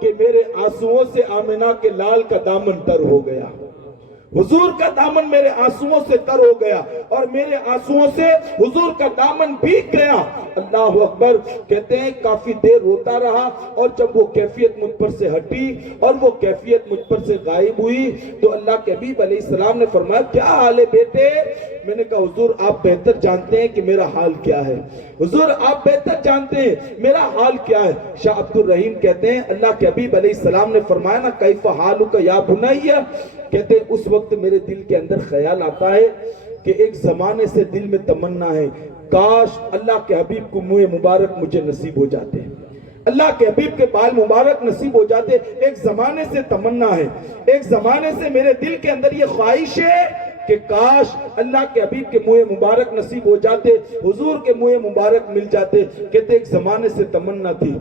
کہ میرے آنسوؤں سے آمنہ کے لال کا دامن تر ہو گیا، حضور کا دامن میرے آنسوؤں سے تر ہو گیا اور میرے آنسوؤں سے حضور کا دامن بھیگ گیا۔ اللہ اکبر۔ کہتے ہیں کافی دیر روتا رہا اور جب وہ کیفیت مجھ پر سے ہٹی اور وہ کیفیت مجھ پر سے غائب ہوئی تو اللہ کے حبیب علیہ السلام نے فرمایا کیا حال ہے بیٹے؟ میں نے کہا حضور آپ بہتر جانتے ہیں کہ میرا حال کیا ہے، حضور آپ بہتر جانتے ہیں میرا حال کیا ہے۔ شاہ عبد الرحیم کہتے ہیں اللہ کے حبیب علیہ السلام نے فرمایا نا کیف حالک یا بنی، کہتے ہیں اس وقت میرے دل کے اندر خیال آتا ہے کہ ایک زمانے سے دل میں تمنا ہے کاش اللہ کے حبیب کو منہ مبارک مجھے نصیب ہو جاتے، اللہ کے حبیب کے بال مبارک نصیب ہو جاتے۔ ایک زمانے سے تمنا ہے، ایک زمانے سے میرے دل کے اندر یہ خواہش ہے کہ کاش اللہ کے حبیب کے منہ مبارک نصیب ہو جاتے، حضور کے منہ مبارک مل جاتے۔ کہتے ایک زمانے سے تمنا تھی،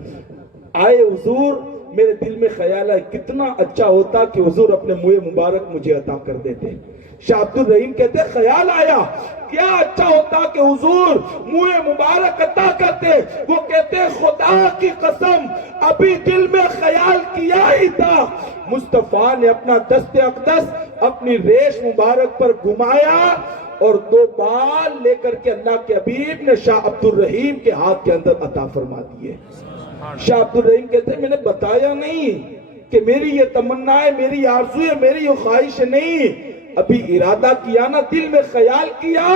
آئے حضور میرے دل میں خیال ہے کتنا اچھا ہوتا کہ حضور اپنے منہ مبارک مجھے عطا کر دیتے۔ شاہ عبد الرحیم کہتے خیال آیا کیا اچھا ہوتا کہ حضور منہ مبارک عطا کرتے۔ وہ کہتے خدا کی قسم ابھی دل میں خیال کیا ہی تھا، مصطفیٰ نے اپنا دست اقدس اپنی ریش مبارک پر گھمایا اور 2 بال لے کر کے اللہ کے حبیب نے شاہ عبد الرحیم کے ہاتھ کے اندر عطا فرما دیے۔ شاہ عبد الرحیم کہتے ہیں میں نے بتایا نہیں کہ میری یہ تمنا ہے، میری آرزو ہے، میری یہ خواہش نہیں، ابھی ارادہ کیا نا، دل میں خیال کیا،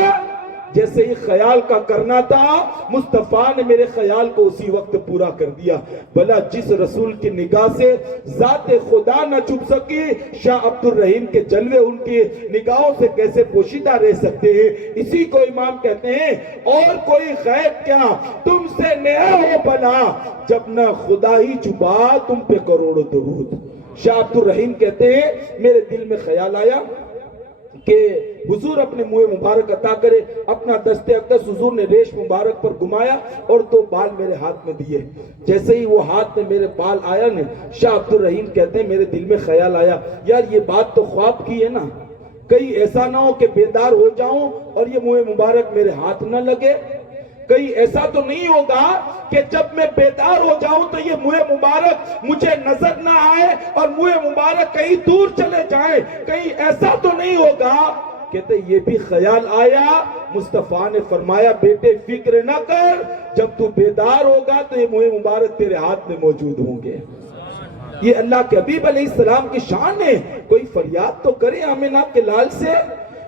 جیسے ہی خیال کا کرنا تھا مصطفیٰ نے میرے خیال کو اسی وقت پورا کر دیا۔ بھلا جس رسول کی نگاہ سے ذات خدا نہ چھپ سکی، شاہ عبد الرحیم کے جلوے ان کی نگاہوں سے کیسے پوشیدہ رہ سکتے ہیں؟ اسی کو امام کہتے ہیں اور کوئی غیب کیا تم سے نیا ہو بھلا، جب نہ خدا ہی چھپا تم پہ کروڑوں درود۔ شاہ عبد الرحیم کہتے ہیں میرے دل میں خیال آیا کہ حضور اپنے منہ مبارک عطا کرے، اپنا دست اقدس حضور نے ریش مبارک پر گھمایا اور 2 بال میرے ہاتھ میں دیے۔ جیسے ہی وہ ہاتھ میں میرے بال آیا نا، شاہ عبد الرحیم کہتے ہیں میرے دل میں خیال آیا یار یہ بات تو خواب کی ہے نا، کہیں ایسا نہ ہو کہ بیدار ہو جاؤں اور یہ منہ مبارک میرے ہاتھ نہ لگے، کہیں ایسا تو نہیں ہوگا کہ جب میں بیدار ہو جاؤں تو یہ منہ مبارک مجھے نظر نہ آئے اور منہ مبارک کہیں دور چلے جائے، کہیں ایسا تو نہیں ہوگا؟ کہتے یہ بھی خیال آیا۔ مصطفیٰ نے فرمایا بیٹے فکر نہ کر، جب تو بیدار ہوگا تو یہ منہ مبارک تیرے ہاتھ میں موجود ہوں گے۔ یہ اللہ کے حبیب علیہ السلام کی شان ہے۔ کوئی فریاد تو کرے آمنہ کے لال سے،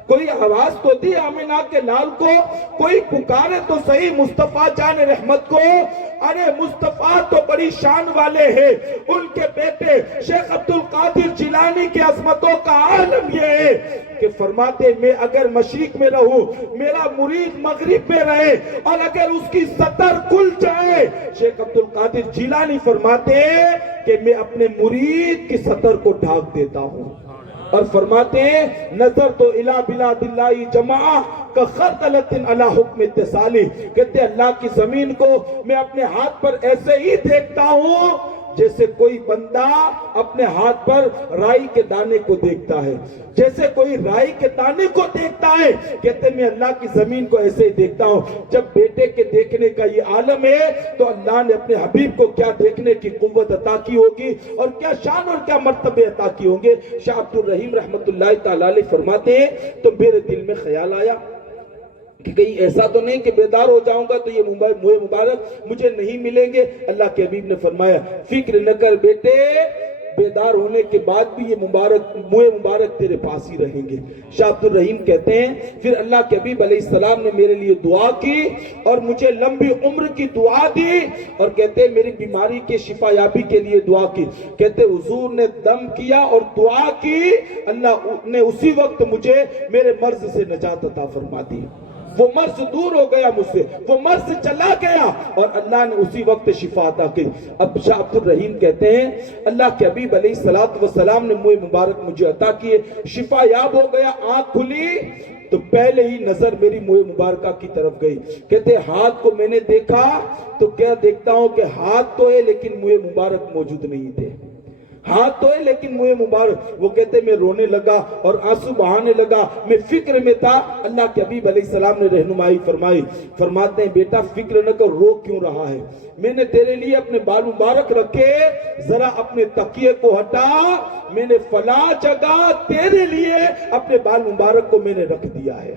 کوئی آواز تو دی آمنہ کے لال کو، کوئی پکارے تو صحیح مصطفیٰ جان رحمت کو۔ ارے مصطفیٰ تو بڑی شان والے ہیں، ان کے بیٹے شیخ عبد القادر جیلانی کی عظمتوں کا عالم یہ ہے کہ فرماتے میں اگر مشرق میں رہوں، میرا مرید مغرب میں رہے اور اگر اس کی سطر کھل جائے، شیخ عبد القادر جیلانی فرماتے ہیں کہ میں اپنے مرید کی سطر کو ڈھانپ دیتا ہوں، اور فرماتے ہیں نظر تو الہ بلاد اللہ جماع کا خطلت علی حکم اتصالی، کہتے ہیں اللہ کی زمین کو میں اپنے ہاتھ پر ایسے ہی دیکھتا ہوں جیسے کوئی بندہ اپنے ہاتھ پر رائی کے دانے کو دیکھتا ہے، جیسے کوئی رائی کے دانے کو دیکھتا ہے، کہتے ہیں میں اللہ کی زمین کو ایسے ہی دیکھتا ہوں۔ جب بیٹے کے دیکھنے کا یہ عالم ہے تو اللہ نے اپنے حبیب کو کیا دیکھنے کی قوت عطا کی ہوگی اور کیا شان اور کیا مرتبے عطا کی ہوں گے۔ شاہ عبد الرحیم رحمت اللہ تعالی علیہ فرماتے ہیں تو میرے دل میں خیال آیا کہ کہیں ایسا تو نہیں کہ بیدار ہو جاؤں گا تو یہ منہ مبارک مجھے نہیں ملیں گے. اللہ کے حبیب نے فرمایا فکر نہ کر بیٹے، بیدار ہونے کے بعد بھی یہ منہ مبارک تیرے پاس ہی رہیں گے. شاہ عبد الرحیم کہتے ہیں پھر اللہ کے حبیب علیہ السلام نے میرے لیے دعا کی اور مجھے لمبی عمر کی دعا دی، اور کہتے ہیں میری بیماری کے شفا یابی کے لیے دعا کی. کہتے حضور نے دم کیا اور دعا کی، اللہ نے اسی وقت مجھے میرے مرض سے نجات عطا فرما دی. وہ مرض دور ہو گیا مجھ سے، وہ مرض چلا گیا اور اللہ نے اسی وقت شفا عطا کی. اب شاہ عبد الرحیم کہتے ہیں اللہ کے حبیب علیہ السلام نے منہ مبارک مجھے عطا کیے، شفا یاب ہو گیا، آنکھ کھلی تو پہلے ہی نظر میری منہ مبارکہ کی طرف گئی. کہتے ہاتھ کو میں نے دیکھا تو کیا دیکھتا ہوں کہ ہاتھ تو ہے لیکن منہ مبارک موجود نہیں تھے. ہاتھ تو ہے لیکن منہ مبارک. وہ کہتے میں رونے لگا اور آنسو بہانے لگا، میں فکر میں تھا. اللہ کے حبیب علیہ السلام نے رہنمائی فرمائی، فرماتے ہیں بیٹا فکر نہ کر، رو کیوں رہا ہے؟ میں نے تیرے لیے اپنے بال مبارک رکھے، ذرا اپنے تکیے کو ہٹا، میں نے فلاں جگہ تیرے لیے اپنے بال مبارک کو میں نے رکھ دیا ہے،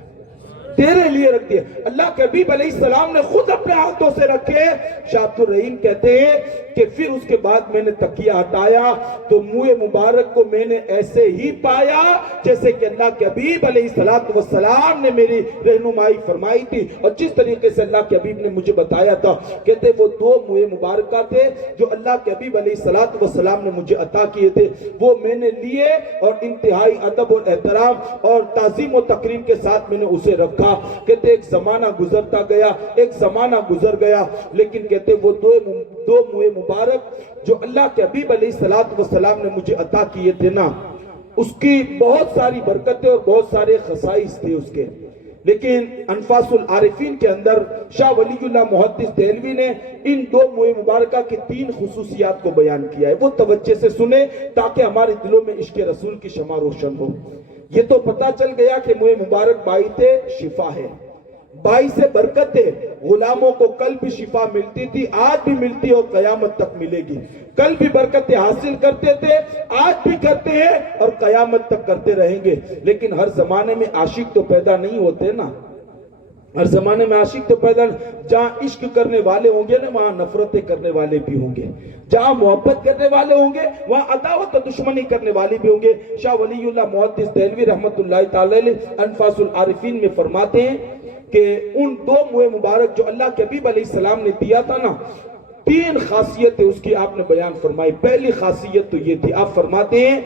تیرے لیے رکھ دیا. اللہ کے حبیب علیہ السلام نے خود اپنے ہاتھوں سے رکھے. شاہ عبد الرحیم کہتے ہیں کہ پھر اس کے بعد میں نے تکیہ ہٹایا تو منہ مبارک کو میں نے ایسے ہی پایا جیسے کہ اللہ کے حبیب علیہ السلام نے میری رہنمائی فرمائی تھی اور جس طریقے سے اللہ کے حبیب نے مجھے بتایا تھا. کہتے وہ دو منہ مبارکہ تھے جو اللہ کے حبیب علیہ السلام نے مجھے عطا کیے تھے، وہ میں نے لیے اور انتہائی ادب اور احترام اور تعظیم و تکریم کے ساتھ میں نے اسے رکھا. کہتے ایک زمانہ گزرتا گیا، ایک زمانہ گزر گیا، لیکن کہتے وہ دو منہ مبارک جو اللہ کے حبیب علیہ السلام نے مجھے عطا کیے تھے نا، اس کی بہت ساری برکتیں اور بہت سارے خصائص تھے اس کے. لیکن انفاس العارفین کے اندر شاہ ولی اللہ محدث دہلوی نے ان دو منہ مبارکہ کی 3 خصوصیات کو بیان کیا ہے. وہ توجہ سے سنیں تاکہ ہمارے دلوں میں عشق رسول کی شمع روشن ہو. یہ تو پتا چل گیا کہ منہ مبارک باعث شفا ہے، باعث برکت ہے. غلاموں کو کل بھی شفا ملتی تھی، آج بھی ملتی اور قیامت تک ملے گی. کل بھی برکتیں حاصل کرتے تھے، آج بھی کرتے ہیں اور قیامت تک کرتے رہیں گے. لیکن ہر زمانے میں عاشق تو پیدا نہیں ہوتے نا، ہر زمانے میں عاشق تو پیدا، جہاں عشق کرنے والے ہوں گے نا وہاں نفرتیں کرنے والے بھی ہوں گے، جہاں محبت کرنے والے ہوں گے وہاں عداوت و دشمنی کرنے والے بھی ہوں گے. شاہ ولی اللہ محدث دہلوی رحمت اللہ تعالی علیہ انفاس العارفین میں فرماتے ہیں کہ ان دو منہ مبارک جو اللہ کے حبیب علیہ السلام نے دیا تھا نا، 3 خاصیتیں اس کی آپ نے بیان فرمائی. پہلی خاصیت تو یہ تھی، آپ فرماتے ہیں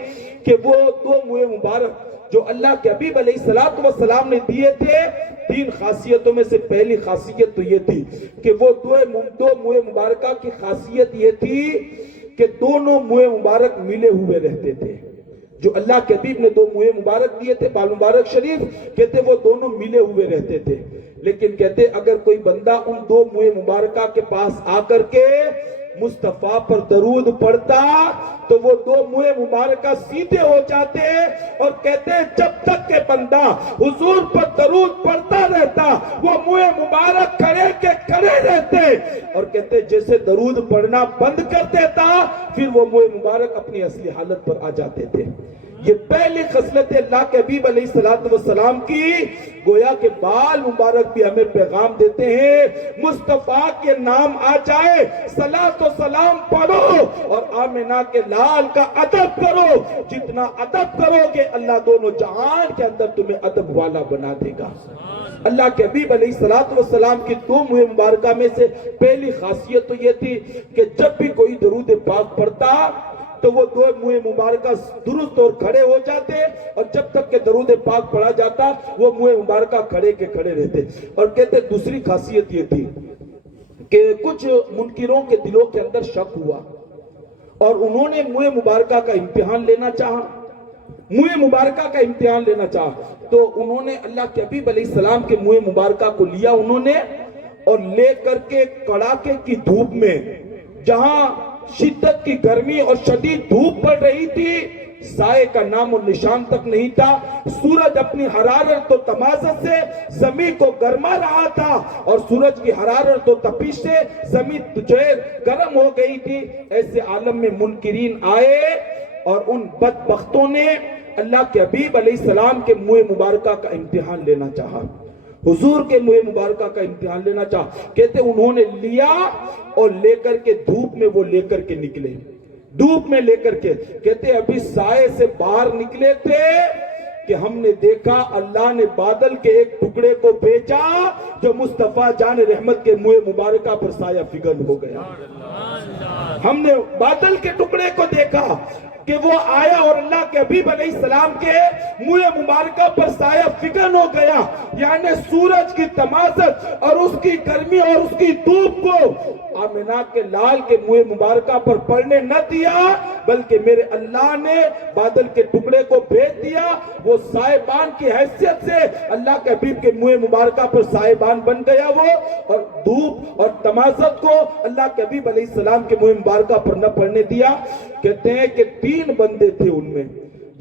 کہ وہ دو منہ مبارک جو اللہ کے حبیب علیہ السلام نے دیے تھے، 3 خاصیتوں میں سے پہلی خاصیت تو یہ تھی کہ وہ دو منہ مبارکہ کی خاصیت یہ تھی کہ دونوں منہ مبارک ملے ہوئے رہتے تھے. جو اللہ کے حبیب نے 2 منہ مبارک دیے تھے بال مبارک شریف، کہتے وہ دونوں ملے ہوئے رہتے تھے. لیکن کہتے اگر کوئی بندہ ان 2 منہ مبارکہ کے پاس آ کر کے مصطفیٰ پر درود پڑھتا تو وہ 2 منہ مبارکہ سیدھے ہو جاتے، اور کہتے جب تک کہ بندہ حضور پر درود پڑھتا رہتا وہ منہ مبارک کھڑے کے کھڑے رہتے، اور کہتے جیسے درود پڑھنا بند کر دیتا پھر وہ منہ مبارک اپنی اصلی حالت پر آ جاتے تھے. یہ پہلی خصلت اللہ کے حبیب علیہ السلام کی. گویا کہ بال مبارک بھی ہمیں پیغام دیتے ہیں مصطفیٰ کے نام آ جائے صلاۃ و سلام پڑھو اور آمنہ کے لال کا ادب کرو. جتنا ادب کرو گے اللہ دونوں جہان کے اندر تمہیں ادب والا بنا دے گا. اللہ کے حبیب علیہ السلام کی 2 منہ مبارکہ میں سے پہلی خاصیت تو یہ تھی کہ جب بھی کوئی درود پاک پڑھتا تو وہ 2 منہ مبارکہ درست اور کھڑے ہو جاتے، اور جب تک کہ درود پاک پڑھا جاتا وہ منہ مبارکہ کھڑے کے کھڑے رہتے. اور کہتے دوسری خاصیت یہ تھی کہ کچھ منکروں کے دلوں کے اندر شک ہوا اور انہوں نے منہ مبارکہ کا امتحان لینا چاہا، منہ مبارکہ کا امتحان لینا چاہا تو انہوں نے اللہ کے حبیب علیہ السلام کے منہ مبارکہ کو لیا انہوں نے، اور لے کر کے کڑاکے کی دھوپ میں جہاں شدت کی گرمی اور شدید دھوپ پڑ رہی تھی، سائے کا نام و نشان تک نہیں تھا، سورج اپنی حرارت و تمازت سے زمین کو گرما رہا تھا اور سورج کی حرارت و تپش سے زمین گرم ہو گئی تھی. ایسے عالم میں منکرین آئے اور ان بدبختوں نے اللہ کے حبیب علیہ السلام کے منہ مبارکہ کا امتحان لینا چاہا. حضور کے منہ مبارکہ کا امتحان لینا چاہا. کہتے انہوں نے لیا اور لے کر کے دھوپ میں وہ لے کر کے نکلے, دھوپ میں لے کر کے. کہتے ابھی سائے سے باہر نکلے تھے کہ ہم نے دیکھا اللہ نے بادل کے ایک ٹکڑے کو بھیجا جو مصطفیٰ جان رحمت کے منہ مبارکہ پر سایہ فگن ہو گیا. ہم نے بادل کے ٹکڑے کو دیکھا کہ وہ آیا اور اللہ کے حبیب علیہ السلام کے منہ مبارکہ پر سایہ فگن ہو گیا. یعنی سورج کی تمازت اور اس کی گرمی اور اس کی دھوپ کو آمنہ کے لال کے منہ مبارکہ پر پڑنے نہ دیا, بلکہ میرے اللہ نے بادل کے ٹکڑے کو بھیج دیا. وہ سائبان کی حیثیت سے اللہ کے حبیب کے منہ مبارکہ پر سائبان بن گیا وہ, اور دھوپ اور تمازت کو اللہ کے حبیب علیہ السلام کے منہ مبارکہ پر نہ پڑنے دیا. کہتے ہیں کہ 3 بندے تھے ان میں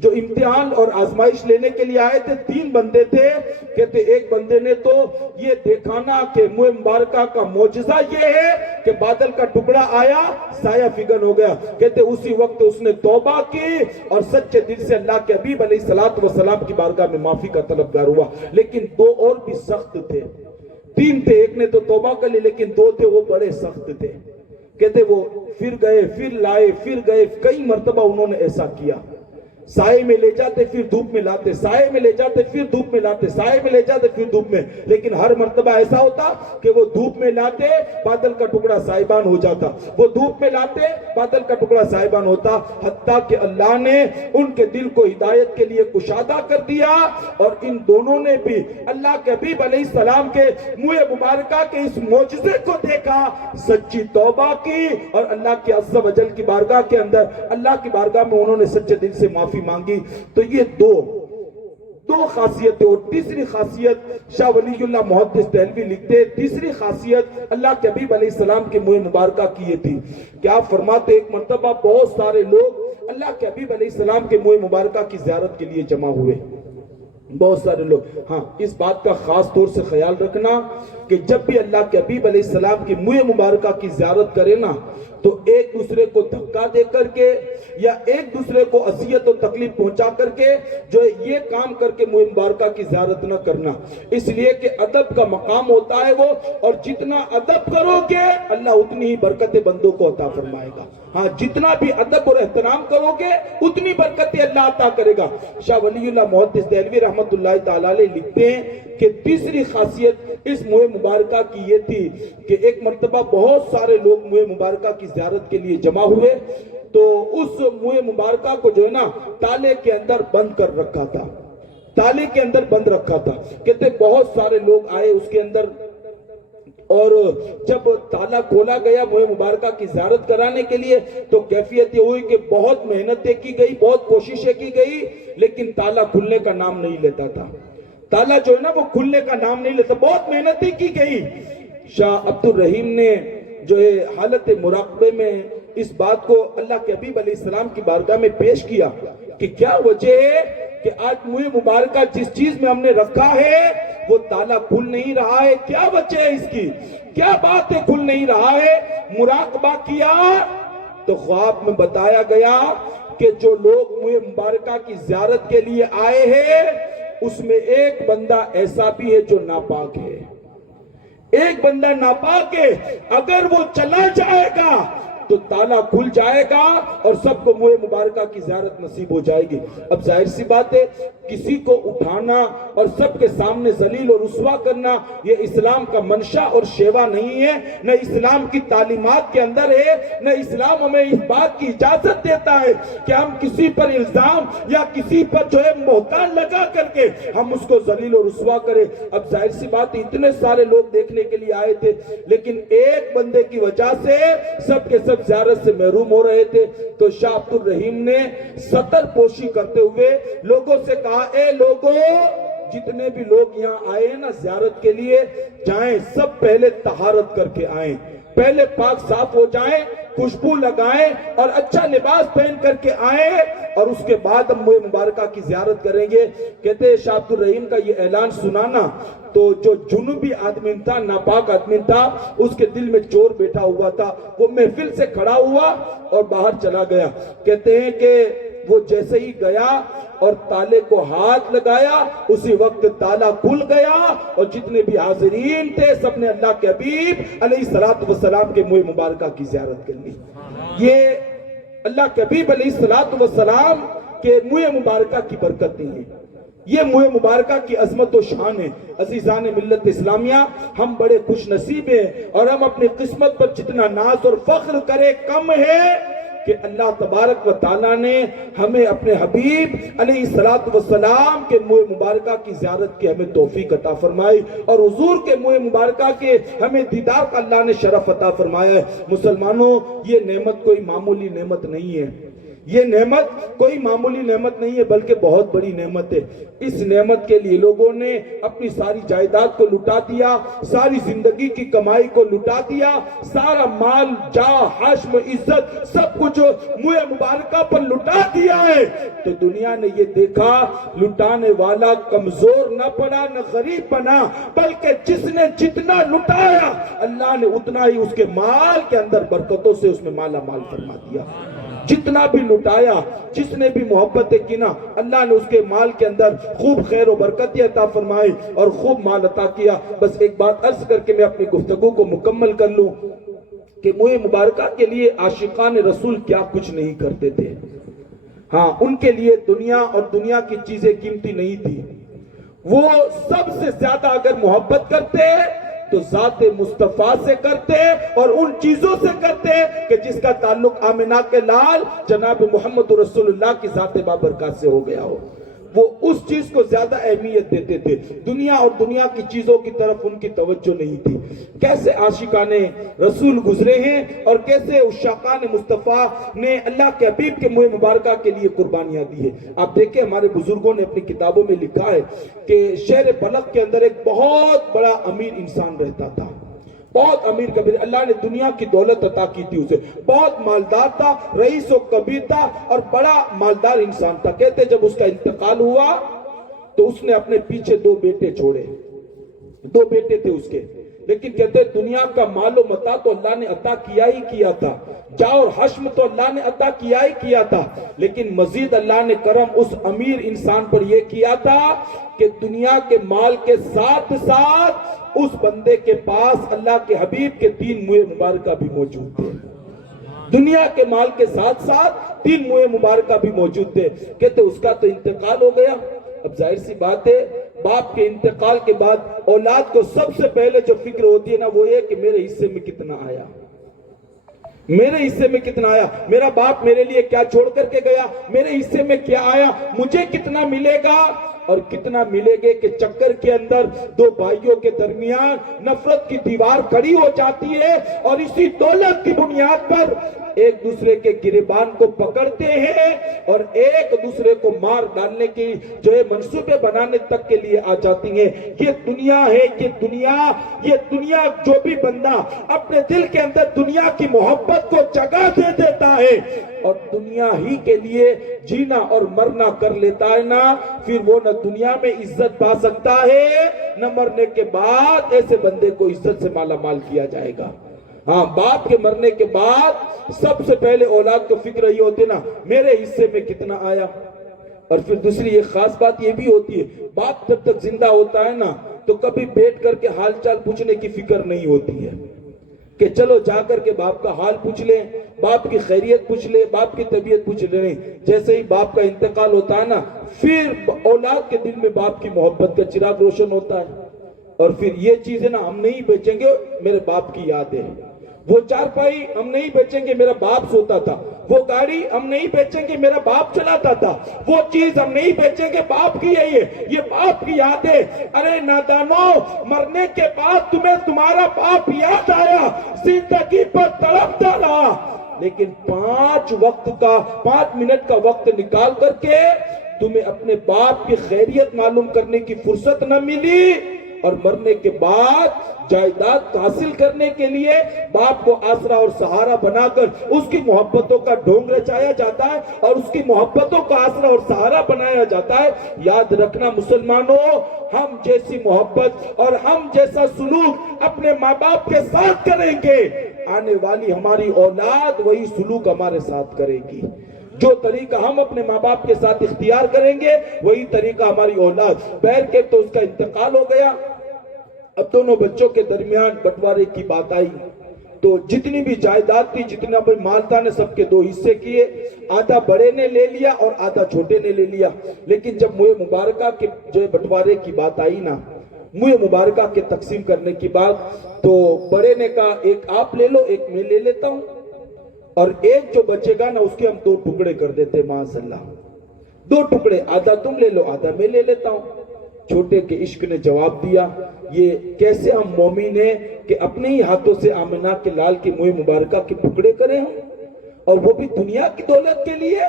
جو امتحان اور آزمائش لینے کے لیے آئے تھے. 3 بندے تھے. کہتے ایک بندے نے تو یہ دیکھانا کہ منہ مبارکہ کا معجزہ یہ ہے کہ بادل کا ٹکڑا آیا, سایہ فگن ہو گیا. کہتے اسی وقت اس نے توبہ کی اور سچے دل سے اللہ کے حبیب علیہ السلام کی بارگاہ میں معافی کا طلبگار ہوا. لیکن 2 اور بھی سخت تھے. 3 تھے, ایک نے تو توبہ کر لی, لیکن 2 تھے وہ بڑے سخت تھے. کہتے وہ پھر گئے, پھر لائے, پھر گئے, کئی مرتبہ انہوں نے ایسا کیا. سائے میں لے جاتے پھر دھوپ میں لاتے, سائے میں لے جاتے پھر دھوپ میں لاتے, سائے میں لے جاتے پھر دھوپ میں. لیکن ہر مرتبہ ایسا ہوتا کہ وہ دھوپ میں لاتے بادل کا ٹکڑا سائبان ہو جاتا, وہ دھوپ میں لاتے بادل کا ٹکڑا سائبان ہوتا. حتیٰ کہ اللہ نے ان کے دل کو ہدایت کے لیے کشادہ کر دیا, اور ان دونوں نے بھی اللہ کے حبیب علیہ السلام کے منہ مبارکہ کے اس معجزے کو دیکھا, سچی توبہ کی, اور اللہ کے عز و جل کی بارگاہ کے اندر اللہ کی بارگاہ میں انہوں نے سچے دل سے معافی مانگی. تو یہ دو خاصیتیں. اور تیسری خاصیت شاہ ولی اللہ محدث دہلوی لکھتے ہیں, تیسری خاصیت اللہ کے حبیب علیہ السلام کے منہ مبارکہ کی یہ تھی کہ آپ فرماتے ایک مرتبہ بہت سارے لوگ اللہ کے حبیب علیہ السلام کے منہ مبارکہ کی زیارت کے لیے جمع ہوئے, بہت سارے لوگ. ہاں اس بات کا خاص طور سے خیال رکھنا کہ جب بھی اللہ کے حبیب علیہ السلام کی منہ مبارکہ کی زیارت کرے نا تو ایک دوسرے کو دھکا دے کر کے یا ایک دوسرے کو اذیت و تکلیف پہنچا کر کے جو ہے یہ کام کر کے منہ مبارکہ کی زیارت نہ کرنا, اس لیے کہ ادب کا مقام ہوتا ہے وہ, اور جتنا ادب کرو گے اللہ اتنی ہی برکتیں بندوں کو عطا فرمائے گا. ہاں جتنا بھی ادب اور احترام کرو گے اتنی برکتیں اللہ عطا کرے گا. شاہ ولی اللہ محدث دہلوی رحمت اللہ تعالی علیہ لکھتے ہیں کہ تیسری خاصیت اس منہ مبارکہ کی یہ تھی کہ ایک مرتبہ بہت سارے لوگ منہ مبارکہ کی زیارت کے لیے جمع ہوئے, تو اس منہ مبارکہ کو جو ہے نا تالے کے اندر بند کر رکھا تھا, تالے کے اندر بند رکھا تھا. کہتے بہت سارے لوگ آئے اس کے اندر, اور جب تالا کھولا گیا منہ مبارکہ کی زیارت کرانے کے لیے تو کیفیت یہ ہوئی کہ بہت محنتیں کی گئی, بہت کوششیں کی گئی, لیکن تالا کھلنے کا نام نہیں لیتا تھا. تالا جو ہے نا وہ کھلنے کا نام نہیں لیتا, بہت محنتیں کی گئی. شاہ عبد الرحیم نے جو ہے حالت مراقبے میں اس بات کو اللہ کے حبیب علیہ السلام کی بارگاہ میں پیش کیا کہ کیا وجہ ہے کہ آج منہ مبارکہ جس چیز میں ہم نے رکھا ہے وہ تالا کھل نہیں رہا ہے, کیا وجہ ہے اس کی, کیا بات ہے کھل نہیں رہا ہے. مراقبہ کیا تو خواب میں بتایا گیا کہ جو لوگ منہ مبارکہ کی زیارت کے لیے آئے ہیں اس میں ایک بندہ ایسا بھی ہے جو ناپاک ہے, ایک بندہ ناپاک ہے. اگر وہ چلا جائے گا تو تالا کھل جائے گا اور سب کو منہ مبارکہ کی زیارت نصیب ہو جائے گی. اب ظاہر سی بات ہے کسی کو اٹھانا اور سب کے سامنے ذلیل اور رسوا کرنا یہ اسلام کا منشا اور شیوا نہیں ہے, نہ اسلام کی تعلیمات کے اندر ہے, نہ اسلام ہمیں اس بات کی اجازت دیتا ہے کہ ہم کسی پر الزام یا کسی پر جو ہے بہتان لگا کر کے ہم اس کو ذلیل اور رسوا کریں. اب ظاہر سی بات اتنے سارے لوگ دیکھنے کے لیے آئے تھے, لیکن ایک بندے کی وجہ سے سب کے سب زیارت سے محروم ہو رہے تھے. تو شاہ عبد الرحیم نے ستر پوشی کرتے ہوئے لوگوں سے کہا, اے لوگوں جتنے بھی لوگ یہاں آئے ہیں نا زیارت کے لیے جائیں, سب پہلے طہارت کر کے آئیں, پہلے پاک صاف ہو جائیں, خوشبو لگائیں اور اچھا لباس پہن کر کے آئیں, اور اس کے بعد ہم منہ مبارکہ کی زیارت کریں گے. کہتے ہیں شاہ عبد الرحیم کا یہ اعلان سنانا تو جو جنوبی آدمی تھا, ناپاک آدمی تھا, اس کے دل میں چور بیٹھا ہوا تھا, وہ محفل سے کھڑا ہوا اور باہر چلا گیا. کہتے ہیں کہ وہ جیسے ہی گیا اور تالے کو ہاتھ لگایا اسی وقت تالا کھل گیا اور جتنے بھی حاضرین تھے سب نے اللہ کے حبیب علیہ الصلوۃ والسلام کے منہ مبارکہ کی زیارت کر لی۔ یہ اللہ کے حبیب علیہ الصلوۃ والسلام کے منہ مبارکہ کی برکت نہیں ہے، یہ منہ مبارکہ کی عظمت و شان ہے۔ عزیزان ملت اسلامیہ، ہم بڑے خوش نصیب ہیں اور ہم اپنی قسمت پر جتنا ناز اور فخر کرے کم ہے کہ اللہ تبارک و تعالیٰ نے ہمیں اپنے حبیب علیہ الصلوۃ والسلام کے منہ مبارکہ کی زیارت کی ہمیں توفیق عطا فرمائی اور حضور کے منہ مبارکہ کے ہمیں دیدار کا اللہ نے شرف عطا فرمایا ہے۔ مسلمانوں، یہ نعمت کوئی معمولی نعمت نہیں ہے، یہ نعمت کوئی معمولی نعمت نہیں ہے بلکہ بہت بڑی نعمت ہے۔ اس نعمت کے لیے لوگوں نے اپنی ساری جائیداد کو لٹا دیا، ساری زندگی کی کمائی کو لٹا دیا، سارا مال جاہ حشم عزت سب کچھ منہ مبارکہ پر لٹا دیا ہے تو دنیا نے یہ دیکھا لٹانے والا کمزور نہ پڑا نہ غریب بنا، بلکہ جس نے جتنا لٹایا اللہ نے اتنا ہی اس کے مال کے اندر برکتوں سے اس میں مالا مال فرما دیا۔ جتنا بھی لٹایا، جس نے بھی محبتیں کی نا، اللہ نے اس کے مال کے اندر خوب خیر و برکت عطا فرمائی اور خوب مال عطا کیا۔ بس ایک بات عرض کر کے میں اپنی گفتگو کو مکمل کر لوں کہ منہ مبارکہ کے لیے عاشقان رسول کیا کچھ نہیں کرتے تھے۔ ہاں، ان کے لیے دنیا اور دنیا کی چیزیں قیمتی نہیں تھی۔ وہ سب سے زیادہ اگر محبت کرتے تو ذات مصطفیٰ سے کرتے اور ان چیزوں سے کرتے کہ جس کا تعلق آمنہ کے لال جناب محمد رسول اللہ کی ذات بابرکات سے ہو گیا ہو۔ وہ اس چیز کو زیادہ اہمیت دیتے تھے، دنیا اور دنیا کی چیزوں کی طرف ان کی توجہ نہیں تھی۔ کیسے عاشقان رسول گزرے ہیں اور کیسے عشاقان مصطفیٰ نے اللہ کے حبیب کے منہ مبارکہ کے لیے قربانیاں دی ہے۔ آپ دیکھیں ہمارے بزرگوں نے اپنی کتابوں میں لکھا ہے کہ شہر بلخ کے اندر ایک بہت بڑا امیر انسان رہتا تھا، بہت امیر کبیر، اللہ نے دنیا کی دولت عطا کی تھی اسے، بہت مالدار تھا، رئیس و کبیر تھا اور بڑا مالدار انسان تھا۔ کہتے جب اس کا انتقال ہوا تو اس نے اپنے پیچھے 2 بیٹے چھوڑے، 2 بیٹے تھے اس کے، لیکن کہتے دنیا کا مال و متاع تو اللہ نے عطا کیا ہی کیا تھا، جاہ اور حشم تو اللہ نے عطا کیا ہی کیا تھا، لیکن مزید اللہ نے کرم اس امیر انسان پر یہ کیا تھا کہ دنیا کے مال کے ساتھ ساتھ اس بندے کے پاس اللہ کے حبیب کے 3 منہ مبارکہ بھی موجود تھے۔ دنیا کے مال کے ساتھ ساتھ 3 منہ مبارکہ بھی موجود تھے۔ کہتے اس کا تو انتقال ہو گیا۔ اب ظاہر سی بات ہے باپ کے انتقال کے بعد اولاد کو سب سے پہلے جو فکر ہوتی ہے نا وہ یہ کہ میرے حصے میں کتنا آیا، میرے حصے میں کتنا آیا، میرا باپ میرے لیے کیا چھوڑ کر کے گیا، میرے حصے میں کیا آیا، مجھے کتنا ملے گا اور کتنا ملے گے کہ چکر کے اندر 2 بھائیوں کے درمیان نفرت کی دیوار کھڑی ہو جاتی ہے اور اسی دولت کی بنیاد پر ایک دوسرے کے گریبان کو پکڑتے ہیں اور ایک دوسرے کو مار ڈالنے کی جو ہے منصوبے بنانے تک کے لیے آ جاتی ہیں۔ یہ دنیا ہے، یہ دنیا جو بھی بندہ اپنے دل کے اندر دنیا کی محبت کو جگہ دے دیتا ہے اور دنیا ہی کے لیے جینا اور مرنا کر لیتا ہے نا، پھر وہ نہ دنیا میں عزت پا سکتا ہے نہ مرنے کے بعد ایسے بندے کو عزت سے مالا مال کیا جائے گا۔ ہاں، باپ کے مرنے کے بعد سب سے پہلے اولاد کو فکر یہ ہوتی نا میرے حصے میں کتنا آیا، اور پھر دوسری ایک خاص بات یہ بھی ہوتی ہے باپ جب تک زندہ ہوتا ہے نا تو کبھی بیٹھ کر کے حال چال پوچھنے کی فکر نہیں ہوتی ہے کہ چلو جا کر کے باپ کا حال پوچھ لیں، باپ کی خیریت پوچھ لیں، باپ کی طبیعت پوچھ لیں۔ جیسے ہی باپ کا انتقال ہوتا ہے نا پھر اولاد کے دل میں باپ کی محبت کا چراغ روشن ہوتا ہے اور پھر یہ چیزیں نا ہم نہیں بیچیں گے، میرے باپ کی یاد ہے، وہ چارپائی ہم نہیں بیچیں گے، میرا باپ سوتا تھا، وہ گاڑی ہم نہیں بیچیں گے، میرا باپ چلاتا تھا، وہ چیز ہم نہیں بیچیں گے، باپ کی یہی ہے، یہ باپ کی یاد ہے۔ ارے نادانو، مرنے کے بعد تمہیں تمہارا باپ یاد آیا، زندگی پر تڑپتا رہا، لیکن 5 منٹ کا وقت نکال کر کے تمہیں اپنے باپ کی خیریت معلوم کرنے کی فرصت نہ ملی اور مرنے کے بعد جائیداد حاصل کرنے کے لیے باپ کو آسرا اور سہارا بنا کر اس کی محبتوں کا ڈھونگ رچایا جاتا ہے اور اس کی محبتوں کا آسرا اور سہارا بنایا جاتا ہے۔ یاد رکھنا مسلمانوں، ہم جیسی محبت اور ہم جیسا سلوک اپنے ماں باپ کے ساتھ کریں گے، آنے والی ہماری اولاد وہی سلوک ہمارے ساتھ کرے گی۔ جو طریقہ ہم اپنے ماں باپ کے ساتھ اختیار کریں گے وہی طریقہ ہماری اولاد. بہر کے تو اس کا انتقال ہو گیا. اب دونوں بچوں کے درمیان بٹوارے کی بات آئی تو جتنی بھی جائیداد تھی, جتنا بھی مال تھا نے سب کے 2 حصے کیے. آدھا بڑے نے لے لیا اور آدھا چھوٹے نے لے لیا. لیکن جب منہ مبارکہ کے جو بٹوارے کی بات آئی نا, منہ مبارکہ کے تقسیم کرنے کی بات, تو بڑے نے کہا ایک آپ لے لو, ایک میں لے لیتا ہوں, اور ایک جو بچے گا نا اس کے ہم 2 ٹکڑے کر دیتے. معاذ اللہ, 2 ٹکڑے, آدھا تم لے لو آدھا میں لے لیتا ہوں. چھوٹے کے عشق نے جواب دیا, یہ کیسے ہم مومن ہیں کہ اپنے ہی ہاتھوں سے آمنہ کے لال کی منہ مبارکہ کے ٹکڑے کریں ہم, اور وہ بھی دنیا کی دولت کے لیے,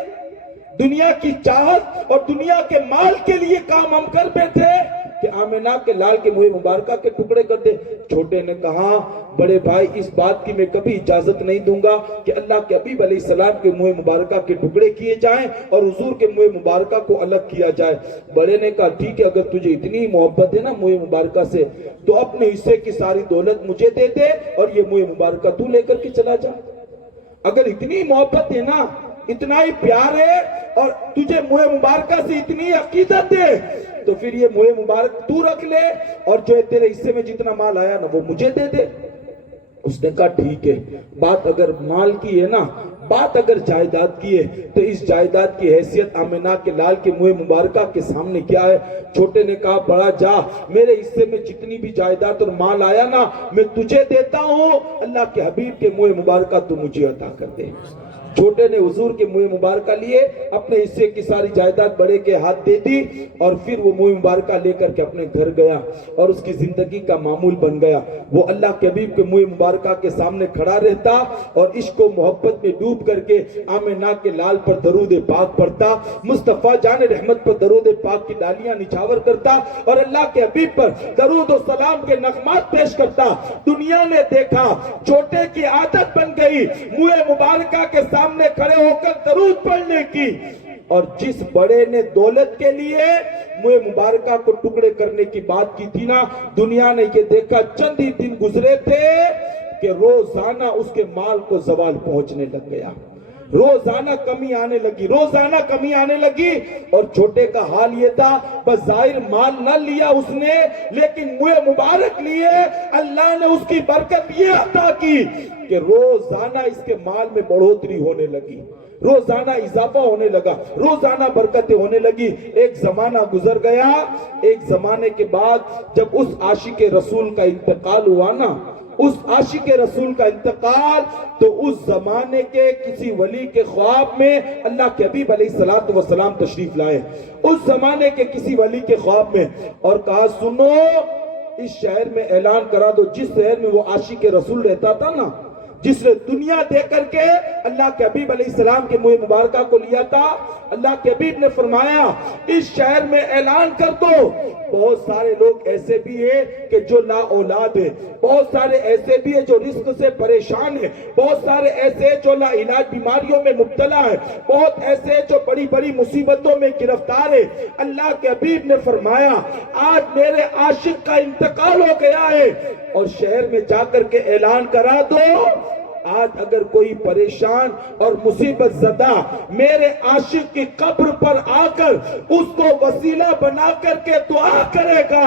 دنیا کی چاہت اور دنیا کے مال کے لیے کام ہم کر بیٹھے کہ آمنہ کے لال کے منہ مبارکہ کے ٹکڑے کر دے. چھوٹے نے کہا بڑے بھائی اس بات کی میں کبھی اجازت نہیں دوں گا کہ اللہ کے حبیب علیہ السلام کے منہ مبارکہ کے ٹکڑے کیے جائیں اور حضور کے منہ مبارکہ کو الگ کیا جائے. بڑے نے کہا ٹھیک ہے, اگر تجھے اتنی محبت ہے نا منہ مبارکہ سے تو اپنے حصے کی ساری دولت مجھے دے دے اور یہ منہ مبارکہ تو لے کر کے چلا جا. اگر اتنی محبت ہے نا, اتنا ہی پیار ہے اور تجھے منہ مبارکہ سے اتنی عقیدت ہے تو پھر یہ منہ مبارک تو رکھ لے اور جو تیرے حصے میں جتنا مال آیا نا وہ مجھے دے دے. اس نے کہا ٹھیک ہے. بات اگر مال کی ہے نا, بات اگر جائیداد کی ہے تو اس جائیداد کی حیثیت آمنہ کے لال کے منہ مبارکہ کے سامنے کیا ہے. چھوٹے نے کہا بڑا جا, میرے حصے میں جتنی بھی جائیداد اور مال آیا نا میں تجھے دیتا ہوں, اللہ کے حبیب کے منہ مبارکہ تو مجھے عطا کر دے. چھوٹے نے حضور کے منہ مبارکہ لیے, اپنے حصے کی ساری جائیداد بڑے کے ہاتھ دے دی اور پھر وہ منہ مبارکہ لے کر کے اپنے گھر گیا اور اس کی زندگی کا معمول بن گیا. وہ اللہ کے حبیب کے منہ مبارکہ کے سامنے کھڑا رہتا اور عشق و محبت میں ڈوب کر کے آمنہ کے لال پر درود پاک پڑھتا, مصطفیٰ جان رحمت پر درود پاک کی ڈالیاں نچھاور کرتا اور اللہ کے حبیب پر درود و سلام کے نغمات پیش کرتا. دنیا نے دیکھا چھوٹے کی عادت بن گئی منہ مبارکہ کے سامنے کھڑے ہو کر درود پڑھنے کی, اور جس بڑے نے دولت کے لیے منہ مبارکہ کو ٹکڑے کرنے کی بات کی تھی نا, دنیا نے یہ دیکھا چند ہی دن گزرے تھے کہ روزانہ اس کے مال کو زوال پہنچنے لگ گیا, روزانہ کمی آنے لگی, روزانہ کمی آنے لگی. اور چھوٹے کا حال یہ تھا بظاہر مال نہ لیا اس نے لیکن منہ مبارک لیے, اللہ نے اس کی برکت یہ عطا کی کہ روزانہ اس کے مال میں بڑھوتری ہونے لگی, روزانہ اضافہ ہونے لگا, روزانہ برکتیں ہونے لگی. ایک زمانہ گزر گیا, ایک زمانے کے بعد جب اس عاشق رسول کا انتقال ہوا نا, اس عاشق رسول کا انتقال, تو اس زمانے کے کسی ولی کے خواب میں اللہ کے حبیب علیہ السلام تشریف لائے, اس زمانے کے کسی ولی کے خواب میں, اور کہا سنو اس شہر میں اعلان کرا دو, جس شہر میں وہ عاشق رسول رہتا تھا نا, جس نے دنیا دے کر کے اللہ کے حبیب علیہ السلام کے منہ مبارکہ کو لیا تھا, اللہ کے حبیب نے فرمایا اس شہر میں اعلان کر دو. بہت سارے لوگ ایسے بھی ہیں کہ جو لا اولاد ہیں, بہت سارے ایسے بھی ہیں جو رزق سے پریشان ہیں, بہت سارے ایسے جو لا علاج بیماریوں میں مبتلا ہیں, بہت ایسے جو بڑی بڑی مصیبتوں میں گرفتار ہیں. اللہ کے حبیب نے فرمایا آج میرے عاشق کا انتقال ہو گیا ہے اور شہر میں جا کر کے اعلان کرا دو, آج اگر کوئی پریشان اور مصیبت زدہ میرے عاشق کی قبر پر آ کر اس کو وسیلہ بنا کر کے دعا کرے گا,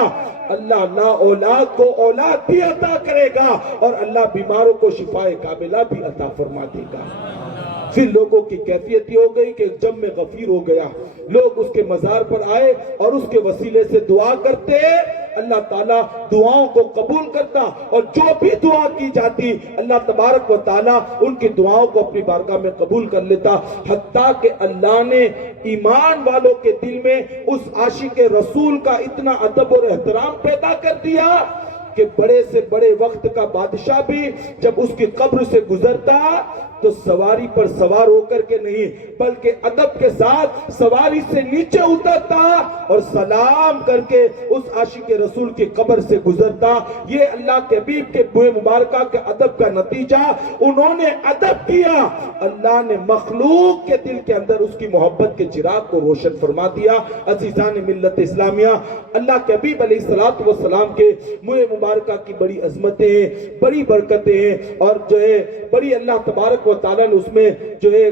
اللہ لا اولاد کو اولاد بھی عطا کرے گا اور اللہ بیماروں کو شفائے کاملہ بھی عطا فرما دے گا. پھر لوگوں کی کیفیت یہ ہو گئی کہ جم میں غفیر ہو گیا, لوگ اس کے مزار پر آئے اور اس کے وسیلے سے دعا کرتے, اللہ تعالیٰ دعاؤں کو قبول کرتا اور جو بھی دعا کی جاتی اللہ تبارک و تعالیٰ ان کی دعاؤں کو اپنی بارگاہ میں قبول کر لیتا. حتیٰ کہ اللہ نے ایمان والوں کے دل میں اس عاشق رسول کا اتنا ادب اور احترام پیدا کر دیا کہ بڑے سے بڑے وقت کا بادشاہ بھی جب اس کی قبر سے گزرتا تو سواری پر سوار ہو کر کے نہیں بلکہ ادب کے ساتھ سواری سے نیچے اترتا اور سلام کر کے اس عاشق رسول کی قبر سے گزرتا. یہ اللہ کے حبیب کے منہ مبارکہ کے ادب کا نتیجہ, انہوں نے ادب کیا, اللہ نے مخلوق کے دل کے اندر اس کی محبت کے چراغ کو روشن فرما دیا. عزیزان ملت اسلامیہ, اللہ کے حبیب علیہ السلام کے منہ مبارکہ کی بڑی عظمتیں ہیں, بڑی برکتیں ہیں, اور جو ہے بڑی اللہ تبارک و تعالیٰ نے اس میں جو ہے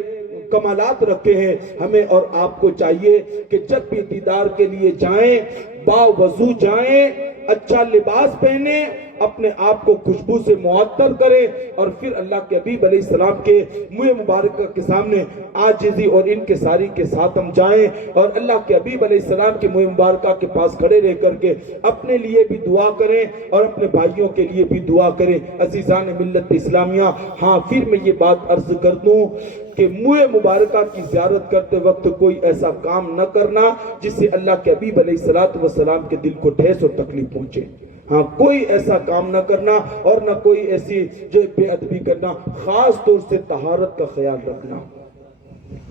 کمالات رکھے ہیں. ہمیں اور آپ کو چاہیے کہ جب بھی دیدار کے لیے جائیں باوضو جائیں, اچھا لباس پہنیں, اپنے آپ کو خوشبو سے معطر کریں, اور پھر اللہ کے حبیب علیہ السلام کے منہ مبارکہ کے سامنے عاجزی اور انکساری کے ساتھ ہم جائیں, اور اللہ کے حبیب علیہ السلام کے منہ مبارکہ کے پاس کھڑے رہ کر کے اپنے لیے بھی دعا کریں اور اپنے بھائیوں کے لیے بھی دعا کریں. عزیزان ملت اسلامیہ, ہاں پھر میں یہ بات عرض کر دوں کہ منہ مبارکہ کی زیارت کرتے وقت کوئی ایسا کام نہ کرنا جس سے اللہ کے حبیب علیہ السلام کے دل کو ٹھیس اور تکلیف پہنچے. ہاں, کوئی ایسا کام نہ کرنا اور نہ کوئی ایسی جو بے ادبی کرنا. خاص طور سے طہارت کا خیال رکھنا,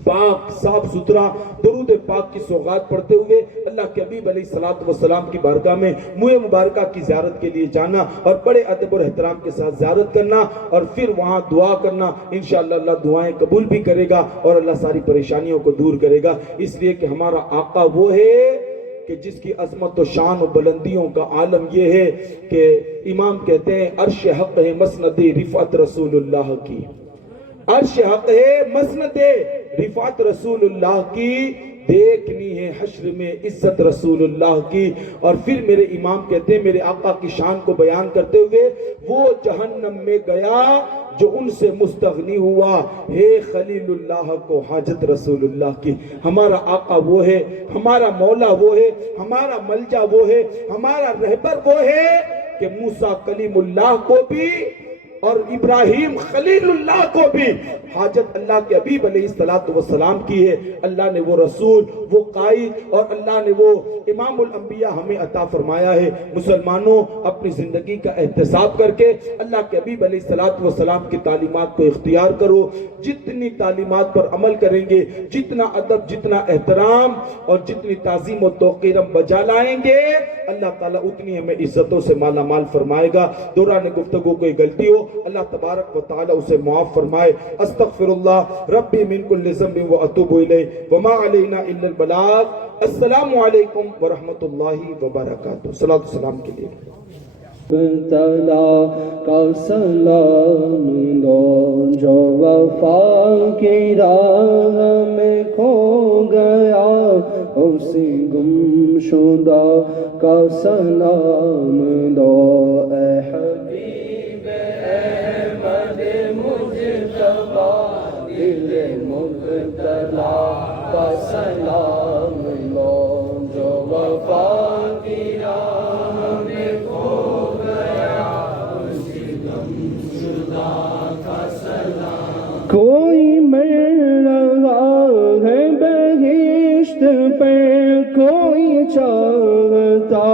پاک صاف ستھرا درود پاک کی سوغات پڑھتے ہوئے اللہ کے حبیب علیہ السلام کی بارگاہ میں منہ مبارکہ کی زیارت کے لیے جانا اور بڑے ادب اور احترام کے ساتھ زیارت کرنا, اور پھر وہاں دعا کرنا. انشاءاللہ اللہ دعائیں قبول بھی کرے گا اور اللہ ساری پریشانیوں کو دور کرے گا, اس لیے کہ ہمارا آقا وہ ہے کہ جس کی عظمت و شان و بلندیوں کا عالم یہ ہے کہ امام کہتے ہیں عرش حق ہے مسند رفعت رسول اللہ کی, عرش حق ہے مسند رفعت رسول اللہ کی, دیکھنی ہے حشر میں عزت رسول اللہ کی. اور پھر میرے امام کہتے ہیں میرے آقا کی شان کو بیان کرتے ہوئے, وہ جہنم میں گیا جو ان سے مستغنی ہوا, ہے خلیل اللہ کو حاجت رسول اللہ کی. ہمارا آقا وہ ہے, ہمارا مولا وہ ہے, ہمارا ملجا وہ ہے, ہمارا رہبر وہ ہے کہ موسیٰ کلیم اللہ کو بھی اور ابراہیم خلیل اللہ کو بھی حاجت اللہ کے حبیب علیہ السلام کی ہے. اللہ نے وہ رسول, وہ قائد اور اللہ نے وہ امام الانبیاء ہمیں عطا فرمایا ہے. مسلمانوں, اپنی زندگی کا احتساب کر کے اللہ کے حبیب علیہ السلام کی تعلیمات کو اختیار کرو. جتنی تعلیمات پر عمل کریں گے, جتنا ادب, جتنا احترام اور جتنی تعظیم و توقیر ہم بجا لائیں گے, اللہ تعالیٰ اتنی ہمیں عزتوں سے مالا مال فرمائے گا. دوران گفتگو کوئی غلطی ہو اللہ تبارک و تعالی اسے معاف فرمائے. استغفر اللہ ربی من کل ذنب و اتوب الیہ وما علینا الا البلاغ. السلام علیکم ورحمۃ اللہ وبرکاتہ. صلاۃ والسلام کے لیے ابتلا کا سلام دو جو وفا کی راہ میں کھو گیا, اسی گم شدہ کا سلام دو. اے حبیب احمد مجتبی دل مبتلا کا سلام دو جو وفا کی راہ میں کھو کوئی مر رہا ہے بہشت پر, کوئی چاہتا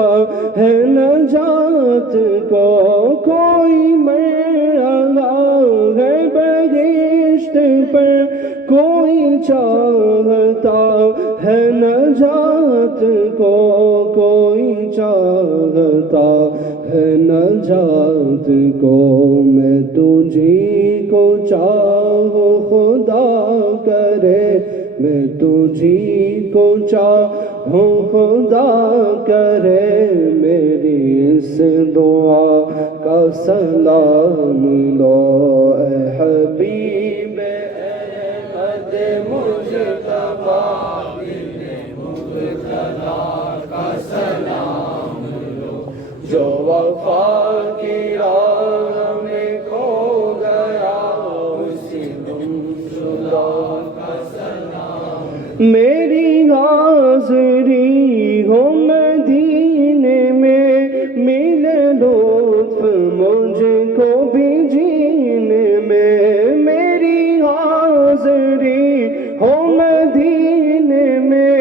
ہے نجات کو. کوئی مر رہا ہے بہشت پر, کوئی چاہتا ہے نجات کو. کوئی چاہتا ہے نجات کو. میں تجھی کو چاہوں خدا کرے, میں تجھی کو چاہوں خدا کرے. میری اس دعا کا سلام لو. اے حبیب احمد مجتبی دل مبتلا کا سلام لو جو وفا کی راہ میں کھو گیا, اسی گمشدہ کا سلام. میری حاضری ہو مدینے میں, ملے لطف مجھ کو بھی جینے میں. میری حاضری ہو مدینے میں,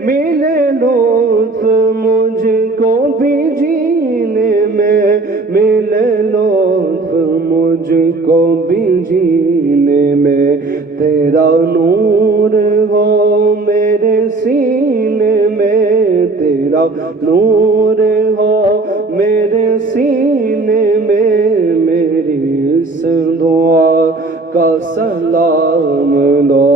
ملے لطف مجھ کو بھی جینے میں. ملے لطف مجھ کو بھی جینے میں. تیرا نور ہو میرے سینے میں, تیرا نور ہو میرے سینے میں. میری اس دعا کا سلام دو.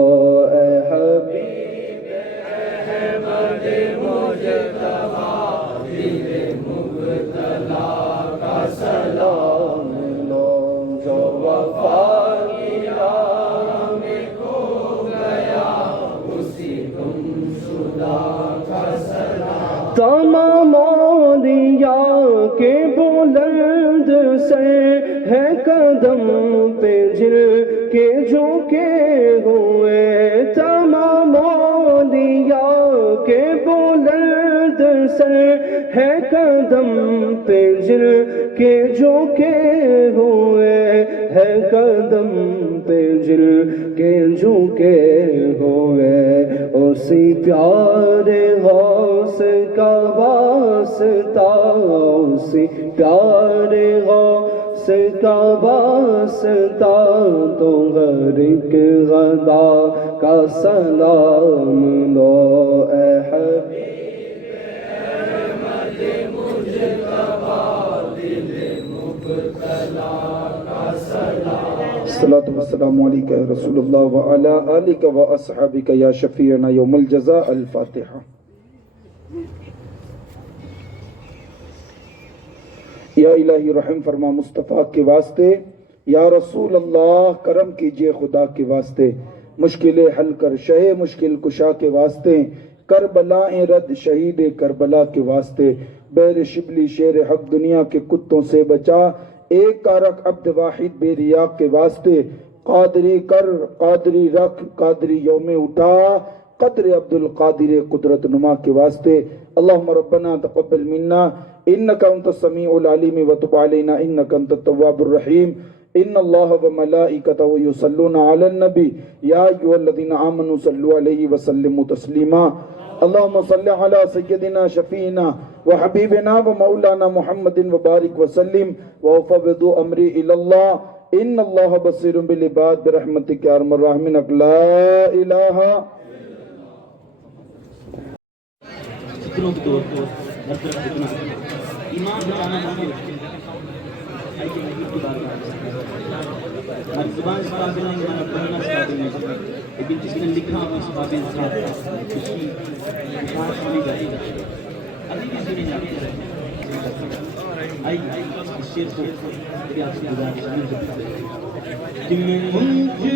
اے حبیب احمد مجتبی دل مبتلا کا سلام لو جو وفا کی راہ میں کھو گیا. تمام اولیاء کے بلند سے ہے قدم پہ جل کے جھکے ہوئے، تمام اولیاء کے بلند سے ہے قدم پہ جل کے جھکے ہوئے، ہے قدم پہ جل کے جھکے ہوئے، اسی پیارے غوث کا واسطہ، اسی پیارے غوث کا واسطہ، تو ہر ایک غدا کا سلام لو اے حبیب احمد مجتبی، دل مبتلا کا سلام۔ الصلاة والسلام علیکہ یا رسول اللہ وعلی آلکہ واصحابکہ یا شفیعنا یوم الجزاء۔ الفاتحہ۔ یا الہی رحم فرما مصطفیٰ کے واسطے، یا رسول اللہ کرم کیجئے خدا کے واسطے، مشکلیں حل کر شہ مشکل کشا کے واسطے، کربلائیں رد شہید کربلا کے واسطے، بیر شبلی شیر حق دنیا کے کتوں سے بچا، ایک کارک عبد واحد بے ریا کے واسطے، قادری کر قادری رکھ قادری یوم اٹھا، قدر عبد القادر قدرت نما کے واسطے۔ اللہم ربنا تقبل منا انکا انت السمیع العلیم وتب علینا انکا انت التواب الرحیم۔ ان اللہ وملائکتہ یصلون علی النبی یا ایھا الذین آمنوا صلوا علیہ وسلموا تسلیما۔ اللہم صل علی سیدنا شفیعنا وحبیبنا ومولانا محمد وبارک وسلم وافوض امری الی اللہ ان اللہ بصیر بالعباد برحمتک یا ارحم الراحمین۔ لا الہ زبان اس قابل نہیں، ہمارا پڑھنا اس قابل نہیں، لیکن جس نے لکھا وہ اس قابل تھا، اس کی کاش ہوئی جاتی ہے۔ ابھی بھی سنیں جاتے ہیں، آئیے اس شعر کو میری آپ سے گزارش ہے کہ میں منکر